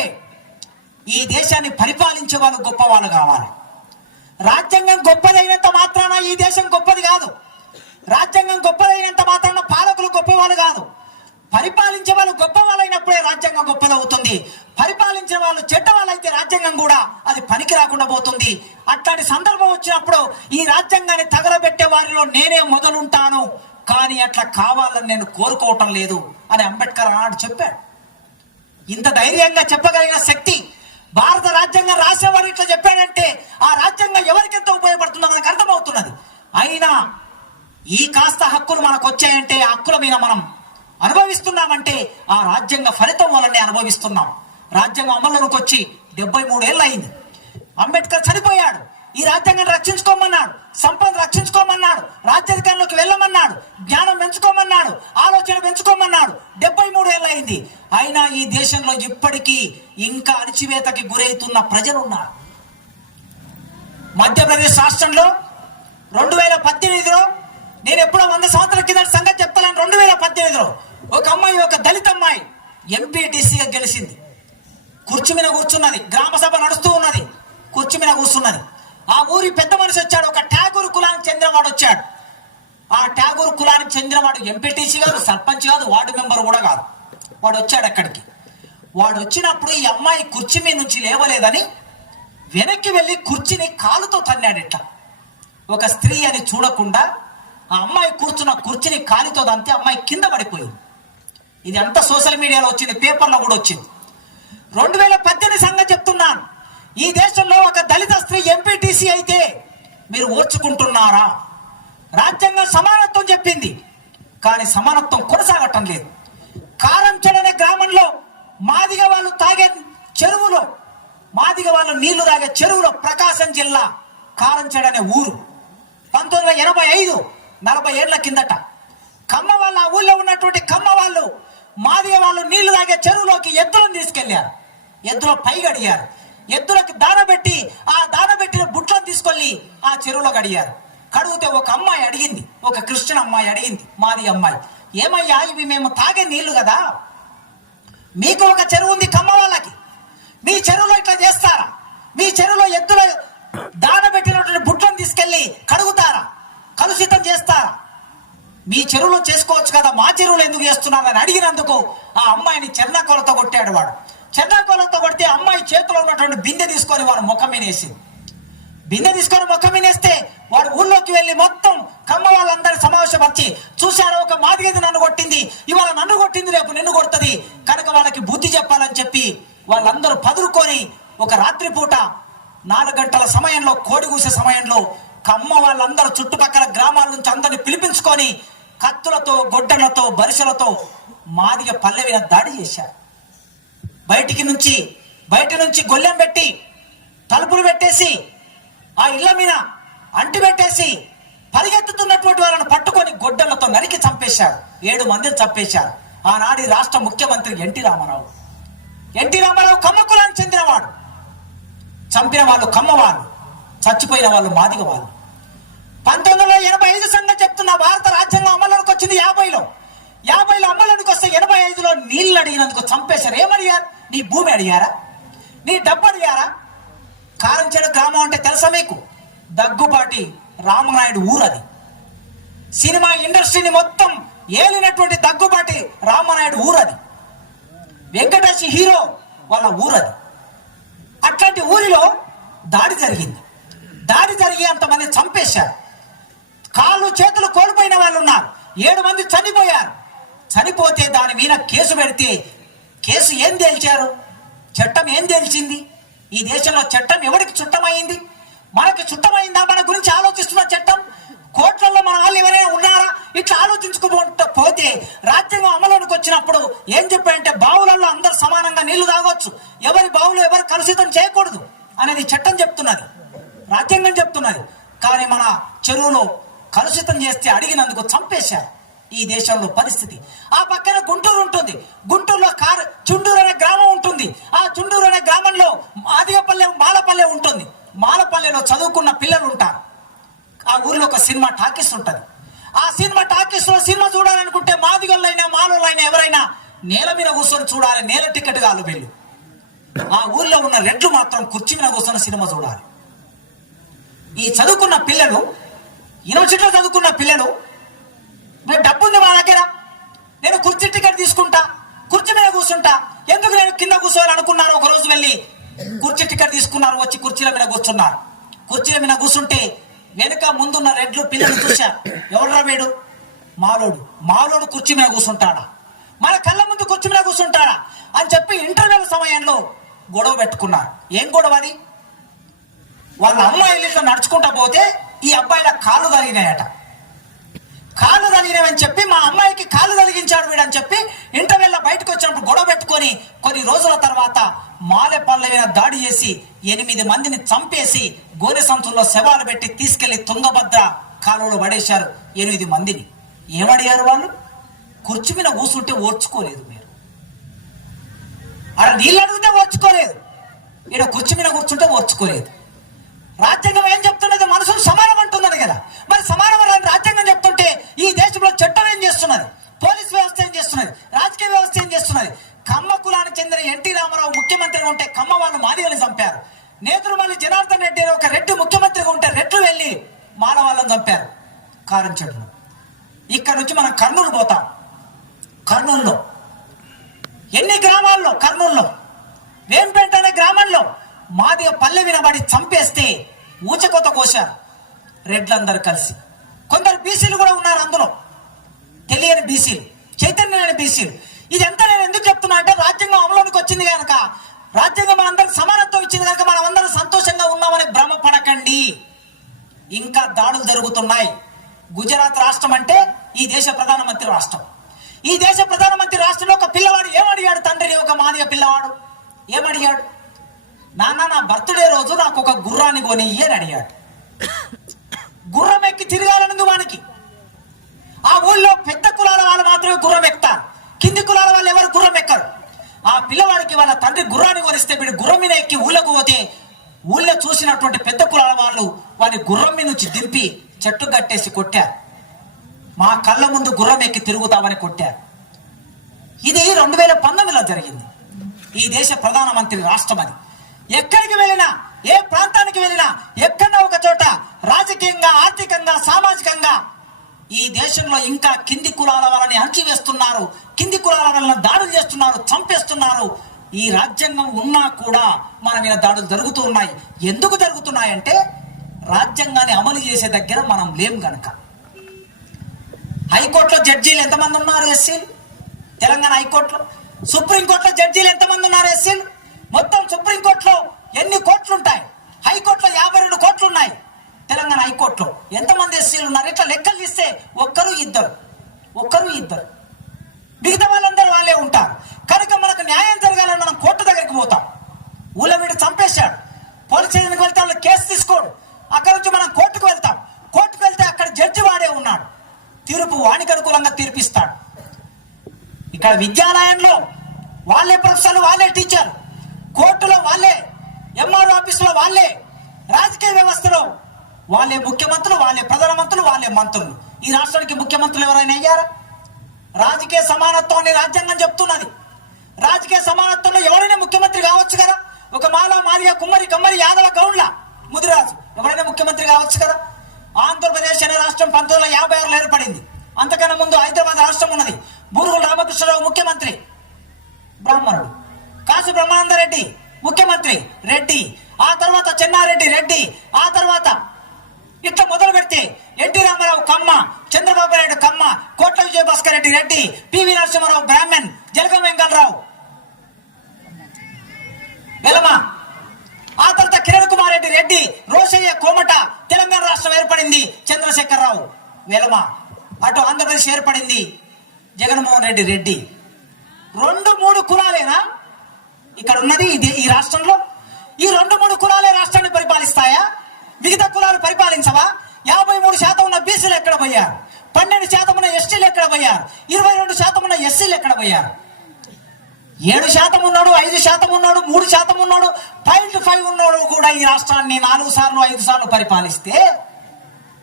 ఈ దేశాన్ని పరిపాలించే వాళ్ళు గొప్ప వాళ్ళు కావాలి. రాజ్యాంగం గొప్పదైనంత మాత్రాన ఈ దేశం గొప్పది కాదు. రాజ్యాంగం గొప్పదైనంత మాత్రాన పాలకులు గొప్పవాళ్ళు కాదు. పరిపాలించే వాళ్ళు గొప్ప వాళ్ళైనప్పుడే రాజ్యాంగం గొప్పదవుతుంది. పరిపాలించే వాళ్ళు చెడ్డ వాళ్ళైతే రాజ్యాంగం కూడా అది పనికి రాకుండా పోతుంది. అట్లాంటి సందర్భం వచ్చినప్పుడు ఈ రాజ్యాంగాన్ని తగలబెట్టే వారిలో నేనే మొదలుంటాను, కానీ అట్లా కావాలని నేను కోరుకోవటం లేదు అని అంబేద్కర్ ఆనాడు చెప్పాడు. ఇంత ధైర్యంగా చెప్పగలిగిన శక్తి భారత రాజ్యాంగం రాసేవాడు ఇట్లా చెప్పాడంటే ఆ రాజ్యాంగం ఎవరికెంత ఉపయోగపడుతుందో మనకు అర్థమవుతున్నది. అయినా ఈ కాస్త హక్కులు మనకు వచ్చాయంటే ఆ హక్కుల మీద మనం అనుభవిస్తున్నామంటే ఆ రాజ్యాంగ ఫలితం వల్లనే అనుభవిస్తున్నాం. రాజ్యాంగం అమల్లోకి వచ్చి 73 ఏళ్ళు అయింది. అంబేద్కర్ చనిపోయాడు. ఈ రాజ్యాంగాన్ని రక్షించుకోమన్నాడు, సంపద రక్షించుకోమన్నాడు, రాజ్యాధికారంలోకి వెళ్ళమన్నాడు, జ్ఞానం పెంచుకోమన్నాడు, ఆలోచన పెంచుకోమన్నాడు. 73 ఏళ్ళు అయింది. అయినా ఈ దేశంలో ఇప్పటికీ ఇంకా అణచివేతకి గురవుతున్న ప్రజలు ఉన్నారు. మధ్యప్రదేశ్ రాష్ట్రంలో 2018లో నేను ఎప్పుడో 100 సంవత్సరాల కింద సంగతి చెప్తాను. 2018లో ఒక అమ్మాయి, ఒక దళిత అమ్మాయి ఎంపీటీసీగా గెలిచింది. కుర్చీ మీద కూర్చున్నది. గ్రామ సభ నడుస్తూ ఉన్నది. కుర్చీ మీద కూర్చున్నది. ఆ ఊరి పెద్ద మనిషి వచ్చాడు. ఒక ట్యాగూర్ కులానికి చెందినవాడు వచ్చాడు. ఆ ట్యాగూర్ కులానికి చెందినవాడు ఎంపీటీసీ కాదు, సర్పంచ్ కాదు, వార్డు మెంబర్ కూడా కాదు. వాడు వచ్చాడు అక్కడికి. వాడు వచ్చినప్పుడు ఈ అమ్మాయి కుర్చీ మీద నుంచి లేవలేదని వెనక్కి వెళ్ళి కుర్చీని కాలుతో తన్నాడట. ఒక స్త్రీ అని చూడకుండా ఆ అమ్మాయి కూర్చున్న కుర్చీని కాలితో దంతే అమ్మాయి కింద పడిపోయింది. ఇది అంతా సోషల్ మీడియాలో వచ్చింది, పేపర్లో కూడా వచ్చింది. 2018 సంగతి చెప్తున్నాను. ఈ దేశంలో ఒక దళిత స్త్రీ ఎంపీటీసీ అయితే మీరు ఓర్చుకుంటున్నారా? రాజ్యాంగం సమానత్వం చెప్పింది, కానీ సమానత్వం కొనసాగటం లేదు. కారంచెడు అనే గ్రామంలో మాదిగ వాళ్ళు తాగే చెరువులో, మాదిగ వాళ్ళు నీళ్లు తాగే చెరువులో, ప్రకాశం జిల్లా కారంచెడు అనే ఊరు 1985 40 ఏళ్ల కిందట కమ్మ వాళ్ళు, ఆ ఊళ్ళో ఉన్నటువంటి కమ్మ వాళ్ళు మాదిగ వాళ్ళు నీళ్లు తాగే చెరువులోకి ఎద్దులను తీసుకెళ్లారు. ఎద్దులో పైగడిగారు. ఎద్దులకు దానబెట్టి ఆ దానబెట్టిన బుట్లను తీసుకెళ్లి ఆ చెరువులో కడిగారు. కడిగితే ఒక అమ్మాయి అడిగింది, ఒక క్రిస్టియన్ అమ్మాయి అడిగింది, మాది అమ్మాయి, ఏమయ్యా ఇవి మేము తాగే నీళ్లు కదా, మీకు ఒక చెరువు ఉంది కమ్మ వాళ్ళకి, మీ చెరువులో ఇట్లా చేస్తారా? మీ చెరువులో ఎద్దుల దానబెట్టినటువంటి బుట్లను తీసుకెళ్లి కడుగుతారా? కలుషితం చేస్తారా? మీ చెరువులో చేసుకోవచ్చు కదా, మా చెరువులు ఎందుకు చేస్తున్నారని అడిగినందుకు ఆ అమ్మాయిని చెర్నాకోలతో కొట్టాడు. వాడు చెర్నాకోలతో కొడితే అమ్మాయి చేతిలో ఉన్నటువంటి బిందె తీసుకొని వాడు ముఖం మీనేసింది. బిందె తీసుకొని ముఖం మీనేస్తే వాడు ఊళ్ళోకి వెళ్ళి మొత్తం కమ్మ వాళ్ళందరి సమావేశపరిచి, చూశారు ఒక మాదిగది నన్ను కొట్టింది, ఇవాళ నన్ను కొట్టింది, రేపు నిన్ను కొడుతుంది, కనుక వాళ్ళకి బుద్ధి చెప్పాలని చెప్పి వాళ్ళందరూ పదురుకొని ఒక రాత్రిపూట 4 గంటల సమయంలో, కోడిగూసే సమయంలో కమ్మ వాళ్ళందరూ చుట్టుపక్కల గ్రామాల నుంచి అందరిని పిలిపించుకొని కత్తులతో, గొడ్డలతో, బరిసెలతో మాదిగ పల్లె మీద దాడి చేశారు. బయట నుంచి గొల్లెం పెట్టి తలుపులు పెట్టేసి ఆ ఇళ్ల మీద అంటి పెట్టేసి పరిగెత్తుతున్నటువంటి వాళ్ళని పట్టుకొని గొడ్డలతో నరికి చంపేశారు. 7 మందిని చంపేశారు. ఆనాడి రాష్ట్ర ముఖ్యమంత్రి ఎన్టీ రామారావు. ఎన్టీ రామారావు కమ్మ కులానికి చెందినవాడు. చంపిన వాళ్ళు కమ్మ వాళ్ళు, చచ్చిపోయిన వాళ్ళు మాదిగ వాళ్ళు. 1985 సంగతి చెప్తున్న. భారత రాజ్యాంగం అమలులోకి వచ్చింది 50లో అమలులోకి వస్తే 85లో నీళ్లు అడిగినందుకు చంపేశారు. ఏమడిగారు? నీ భూమి అడిగారా? నీ డబ్బు అడిగారా? కారంచెడు గ్రామం అంటే తెలుసా మీకు? దగ్గుబాటి రామనాయుడు ఊరు అది. సినిమా ఇండస్ట్రీని మొత్తం ఏలినటువంటి దగ్గుబాటి రామనాయుడు ఊరు అది. వెంకటేష్ హీరో వాళ్ళ ఊరు అది. అట్లాంటి ఊరిలో దాడి జరిగింది. దాడి జరిగి అంతమంది చంపేశారు. కాళ్ళు చేతులు కోల్పోయిన వాళ్ళు ఉన్నారు. 7 మంది చనిపోయారు. చనిపోతే దాని మీద కేసు పెడితే కేసు ఏం తేల్చారు? చట్టం ఏం తేల్చింది? ఈ దేశంలో చట్టం ఎవరికి చుట్టమైంది? మనకి చుట్టమైందా? మన గురించి ఆలోచిస్తున్న చట్టం? కోట్లలో మన వాళ్ళు ఎవరైనా ఉన్నారా? ఇట్లా ఆలోచించుకోపోతే రాజ్యాంగం అమలులోకి వచ్చినప్పుడు ఏం చెప్పాయంటే బావులలో అందరు సమానంగా నీళ్లు తాగొచ్చు, ఎవరి బావులు ఎవరు కలుషితం చేయకూడదు అనేది చట్టం చెప్తున్నది, రాజ్యాంగం చెప్తున్నది. కానీ మన చెరువులో కలుషితం చేస్తే అడిగినందుకు చంపేశారు. ఈ దేశంలో పరిస్థితి. ఆ పక్కన గుంటూరు ఉంటుంది. గుంటూరులో చుండూరు అనే గ్రామం ఉంటుంది. ఆ చుండూరు అనే గ్రామంలో ఆదిగపల్లె మాలపల్లె ఉంటుంది. మాలపల్లెలో చదువుకున్న పిల్లలు ఉంటారు. ఆ ఊర్లో ఒక సినిమా టాకీస్ ఉంటుంది. ఆ సినిమా టాకీస్ లో సినిమా చూడాలనుకుంటే మాదిగోళ్ళైనా మాలోళ్ళైనా ఎవరైనా నేల మీద కూర్చొని చూడాలి, నేల టికెట్ కాదు వీళ్ళు. ఆ ఊర్లో ఉన్న రెడ్లు మాత్రం కుర్చీ మీద కూర్చొని సినిమా చూడాలి. ఈ చదువుకున్న పిల్లలు, యూనివర్సిటీలో చదువుకున్న పిల్లలు, డబ్బు ఉంది మా దగ్గర, నేను కుర్చీ టికెట్ తీసుకుంటా, కుర్చీ మీద కూర్చుంటా, ఎందుకు నేను కింద కూర్చోవాలనుకున్నారు. ఒక రోజు వెళ్ళి కుర్చీ టికెట్ తీసుకున్నారు, వచ్చి కుర్చీల మీద కూర్చున్నారు. కుర్చీల మీద కూర్చుంటే వెనుక ముందున్న రెడ్లు పిల్లలు చూశారు. ఎవడరా వీడు? మాలోడు. మాలోడు కుర్చీ మీద కూర్చుంటాడా? మన కళ్ళ ముందు కుర్చీ మీద కూర్చుంటాడా అని చెప్పి ఇంటర్వ్యూల సమయంలో గొడవ పెట్టుకున్నారు. ఏం గొడవ అది? వాళ్ళ అమ్మాయిలు నడుచుకుంటా పోతే ఈ అబ్బాయిల కాళ్ళు తగినాయట. కాళ్ళు తగినవని చెప్పి మా అమ్మాయికి కాళ్ళు తగిలించాడు వీడని చెప్పి ఇంటర్వెల్ బయటకు వచ్చినప్పుడు గొడవ పెట్టుకొని కొన్ని రోజుల తర్వాత మాలెపల్లె మీద దాడి చేసి 8 మందిని చంపేసి గోనె సంచుల్లో శవాలు పెట్టి తీసుకెళ్లి తుంగభద్ర కాలువలో పడేశారు 8 మందిని. ఏమడిగారు వాళ్ళు? కుర్చీ మీద కూర్చుంటే ఓర్చుకోలేదు మీరు. అక్కడ నీళ్ళు అడిగితే ఓర్చుకోలేదు, ఇక్కడ కుర్చీ మీద కూర్చుంటే ఓర్చుకోలేదు. రాజ్యాంగం ఏం చెప్తున్నది? మనుషులు సమానం అంటున్నది కదా. మరి సమానం రాజ్యాంగం చెప్తుంటే ఈ దేశంలో చట్టం ఏం చేస్తున్నది? పోలీస్ వ్యవస్థ ఏం చేస్తున్నది? రాజకీయ వ్యవస్థ ఏం చేస్తున్నది? కమ్మ కులానికి చెందిన ఎన్టీ రామారావు ముఖ్యమంత్రిగా ఉంటే కమ్మ వాళ్ళు మాదిగలు చంపారు. నేదురుమల్లి జనార్దన్ రెడ్డి ఒక రెడ్డి ముఖ్యమంత్రిగా ఉంటే రెడ్లు వెళ్ళి మాల వాళ్ళని చంపారు కారంచెడులో. ఇక్కడ నుంచి మనం కర్నూలు పోతాం. కర్నూలులో ఎన్ని గ్రామాల్లో, కర్నూలులో వేంపేట అనే గ్రామంలో మాదిగ పల్లె వినబడి చంపేస్తే ఊచకొత కోశారు రెడ్లందరూ కలిసి. కొందరు బీసీలు కూడా ఉన్నారు అందులో, తెలియని బీసీలు, చైతన్యమైన బీసీలు. ఇదంతా నేను ఎందుకు చెప్తున్నా అంటే రాజ్యాంగం అమలులోకి వచ్చింది కనుక, రాజ్యాంగం మనందరికి సమానత్వం ఇచ్చింది కనుక మనం అందరం సంతోషంగా ఉన్నామని భ్రమపడకండి. ఇంకా దాడులు జరుగుతున్నాయి. గుజరాత్ రాష్ట్రం అంటే ఈ దేశ ప్రధానమంత్రి రాష్ట్రం. ఈ దేశ ప్రధానమంత్రి రాష్ట్రంలో ఒక పిల్లవాడు ఏమడిగాడు తండ్రిని? ఒక మాదిగ పిల్లవాడు ఏమడిగాడు? నాన్న, నా బర్త్డే రోజు నాకు ఒక గుర్రాన్ని కొని అని అడిగాడు. గుర్రం ఎక్కి తిరగాలనుంది వానికి. ఆ ఊళ్ళో పెద్ద కులాల వాళ్ళు మాత్రమే గుర్రం ఎక్కుతారు, కింది కులాల వాళ్ళు ఎవరు గుర్రం ఎక్కరు. ఆ పిల్లవాడికి వాళ్ళ తండ్రి గుర్రాన్ని కొనిస్తే వీడు గుర్రం మీద ఎక్కి ఊళ్ళకు పోతే ఊళ్ళో చూసినటువంటి పెద్ద కులాల వాళ్ళు వాని గుర్రం మీద నుంచి దింపి చెట్టు కట్టేసి కొట్టారు. మా కళ్ళ ముందు గుర్రం ఎక్కి తిరుగుతామని కొట్టారు. ఇది 2019లో జరిగింది. ఈ దేశ ప్రధానమంత్రి రాష్ట్రం అది. ఎక్కడికి వెళ్ళినా, ఏ ప్రాంతానికి వెళ్ళినా, ఎక్కడో ఒక చోట రాజకీయంగా, ఆర్థికంగా, సామాజికంగా ఈ దేశంలో ఇంకా కింది కులాల వాళ్ళని అణచివేస్తున్నారు, కింది కులాల వాళ్ళని దాడులు చేస్తున్నారు, చంపేస్తున్నారు. ఈ రాజ్యాంగం ఉన్నా కూడా మన మీద దాడులు జరుగుతూ ఉన్నాయి. ఎందుకు జరుగుతున్నాయంటే రాజ్యాంగాన్ని అమలు చేసే దగ్గర మనం లేం గనక. హైకోర్టులో జడ్జీలు ఎంతమంది ఉన్నారు ఎస్సీలు? తెలంగాణ హైకోర్టులో. సుప్రీంకోర్టులో జడ్జీలు ఎంతమంది ఉన్నారు ఎస్సీలు? మొత్తం సుప్రీంకోర్టులో ఎన్ని కోట్లు ఉంటాయి? హైకోర్టులో 52 కోట్లు ఉన్నాయి. తెలంగాణ హైకోర్టులో ఎంతమంది ఎస్సీలు ఉన్నారు? ఇట్లా లెక్కలు తీస్తే ఒక్కరు ఇద్దరు మిగతా వాళ్ళందరూ వాళ్ళే ఉంటారు. కనుక మనకు న్యాయం జరగాలని మనం కోర్టు దగ్గరికి పోతాం. ఊళ్ళో వీడు చంపేశాడు, పోలీస్ స్టేషన్కి వెళ్తే వాళ్ళు కేసు తీసుకోడు. అక్కడ నుంచి మనం కోర్టుకు వెళ్తాం. కోర్టుకు వెళ్తే అక్కడ జడ్జి వాడే ఉన్నాడు, తీర్పు వానికి అనుకూలంగా తీర్పిస్తాడు. ఇక్కడ విద్యాలయంలో వాళ్ళే ప్రొఫెసర్లు, వాళ్ళే టీచర్, కోర్టులో వాళ్ళే, ఎంఆర్ఓ ఆఫీసులో వాళ్ళే, రాజకీయ వ్యవస్థలో వాళ్ళే ముఖ్యమంత్రులు, వాళ్ళే ప్రధానమంత్రులు, వాళ్ళే మంత్రులు. ఈ రాష్ట్రానికి ముఖ్యమంత్రులు ఎవరైనా అయ్యారా? రాజకీయ సమానత్వాన్ని రాజ్యాంగం చెప్తున్నది. రాజకీయ సమానత్వంలో ఎవరైనా ముఖ్యమంత్రి కావచ్చు కదా. ఒక మాల, మాదిగ, కుమ్మరి, కమ్మరి, యాదవ, గౌండ్ల, ముదిరాజు ఎవరైనా ముఖ్యమంత్రి కావచ్చు కదా. ఆంధ్రప్రదేశ్ అనే రాష్ట్రం 1956లో ఏర్పడింది. అంతకన్నా ముందు హైదరాబాద్ రాష్ట్రం ఉన్నది. బూరుగుల రామకృష్ణరావు ముఖ్యమంత్రి, బ్రాహ్మణుడు. కాసు బ్రహ్మానందరెడ్డి ముఖ్యమంత్రి, రెడ్డి. ఆ తర్వాత చెన్నారెడ్డి, రెడ్డి. ఆ తర్వాత ఇట్లా మొదలు పెడితే ఎన్టీ రామారావు కమ్మ, చంద్రబాబు నాయుడు కమ్మ, కోట్ల విజయభాస్కర్ రెడ్డి రెడ్డి, పివి నరసింహారావు బ్రాహ్మణ్, జలగం వెంకటరావు వెలమ. ఆ తర్వాత కిరణ్ కుమార్ రెడ్డి రెడ్డి, రోషయ్య వీరయ్య కోమట తెలంగాణ రాష్ట్రం ఏర్పడింది చంద్రశేఖరరావు వెలమ, అటు ఆంధ్రప్రదేశ్ ఏర్పడింది జగన్మోహన్ రెడ్డి రెడ్డి. 2-3 కులాలేనా ఇక్కడ ఉన్నది ఈ రాష్ట్రంలో? ఈ 2-3 కులాలే రాష్ట్రాన్ని పరిపాలిస్తాయా? మిగతా కులాలు పరిపాలించవా? 53% ఉన్న బీసీలు ఎక్కడ పోయారు? 12% ఉన్న ఎస్టీలు ఎక్కడ పోయారు? 22% ఉన్న ఎస్సీలు ఎక్కడ పోయారు? 7% ఉన్నాడు, 5% ఉన్నాడు, 3% ఉన్నాడు, 5 ఉన్నాడు కూడా ఈ రాష్ట్రాన్ని 4 సార్లు 5 సార్లు పరిపాలిస్తే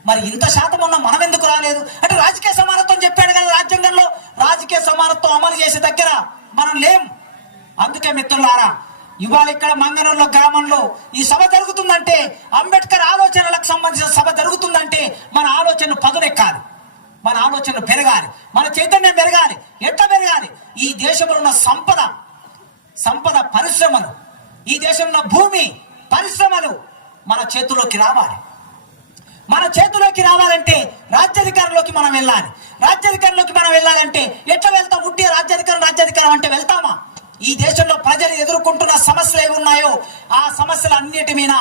మరి ఇంత శాతం ఉన్న మనం ఎందుకు రాలేదు? అంటే రాజకీయ సమానత్వం చెప్పాడు కదా రాజ్యాంగంలో, రాజకీయ సమానత్వం అమలు చేసే దగ్గర మనం లేం. అందుకే మిత్రులారా, ఇవాళ ఇక్కడ మంగనూరులో గ్రామంలో ఈ సభ జరుగుతుందంటే, అంబేద్కర్ ఆలోచనలకు సంబంధించిన సభ జరుగుతుందంటే మన ఆలోచనలు పదునెక్కాలి, మన ఆలోచనలు పెరగాలి, మన చైతన్యం పెరగాలి. ఎట్లా పెరగాలి? ఈ దేశంలో ఉన్న సంపద పరిశ్రమలు, ఈ దేశంలో ఉన్న భూమి పరిశ్రమలు మన చేతుల్లోకి రావాలి. మన చేతిలోకి రావాలంటే రాజ్యాధికారంలోకి మనం వెళ్ళాలి. రాజ్యాధికారంలోకి మనం వెళ్ళాలంటే ఎట్లా వెళ్తాం? ఉట్టి రాజ్యాధికారం అంటే వెళ్తామా? ఈ దేశంలో ప్రజలు ఎదుర్కొంటున్న సమస్యలు ఏమి ఉన్నాయో ఆ సమస్యలు అన్నిటి మీద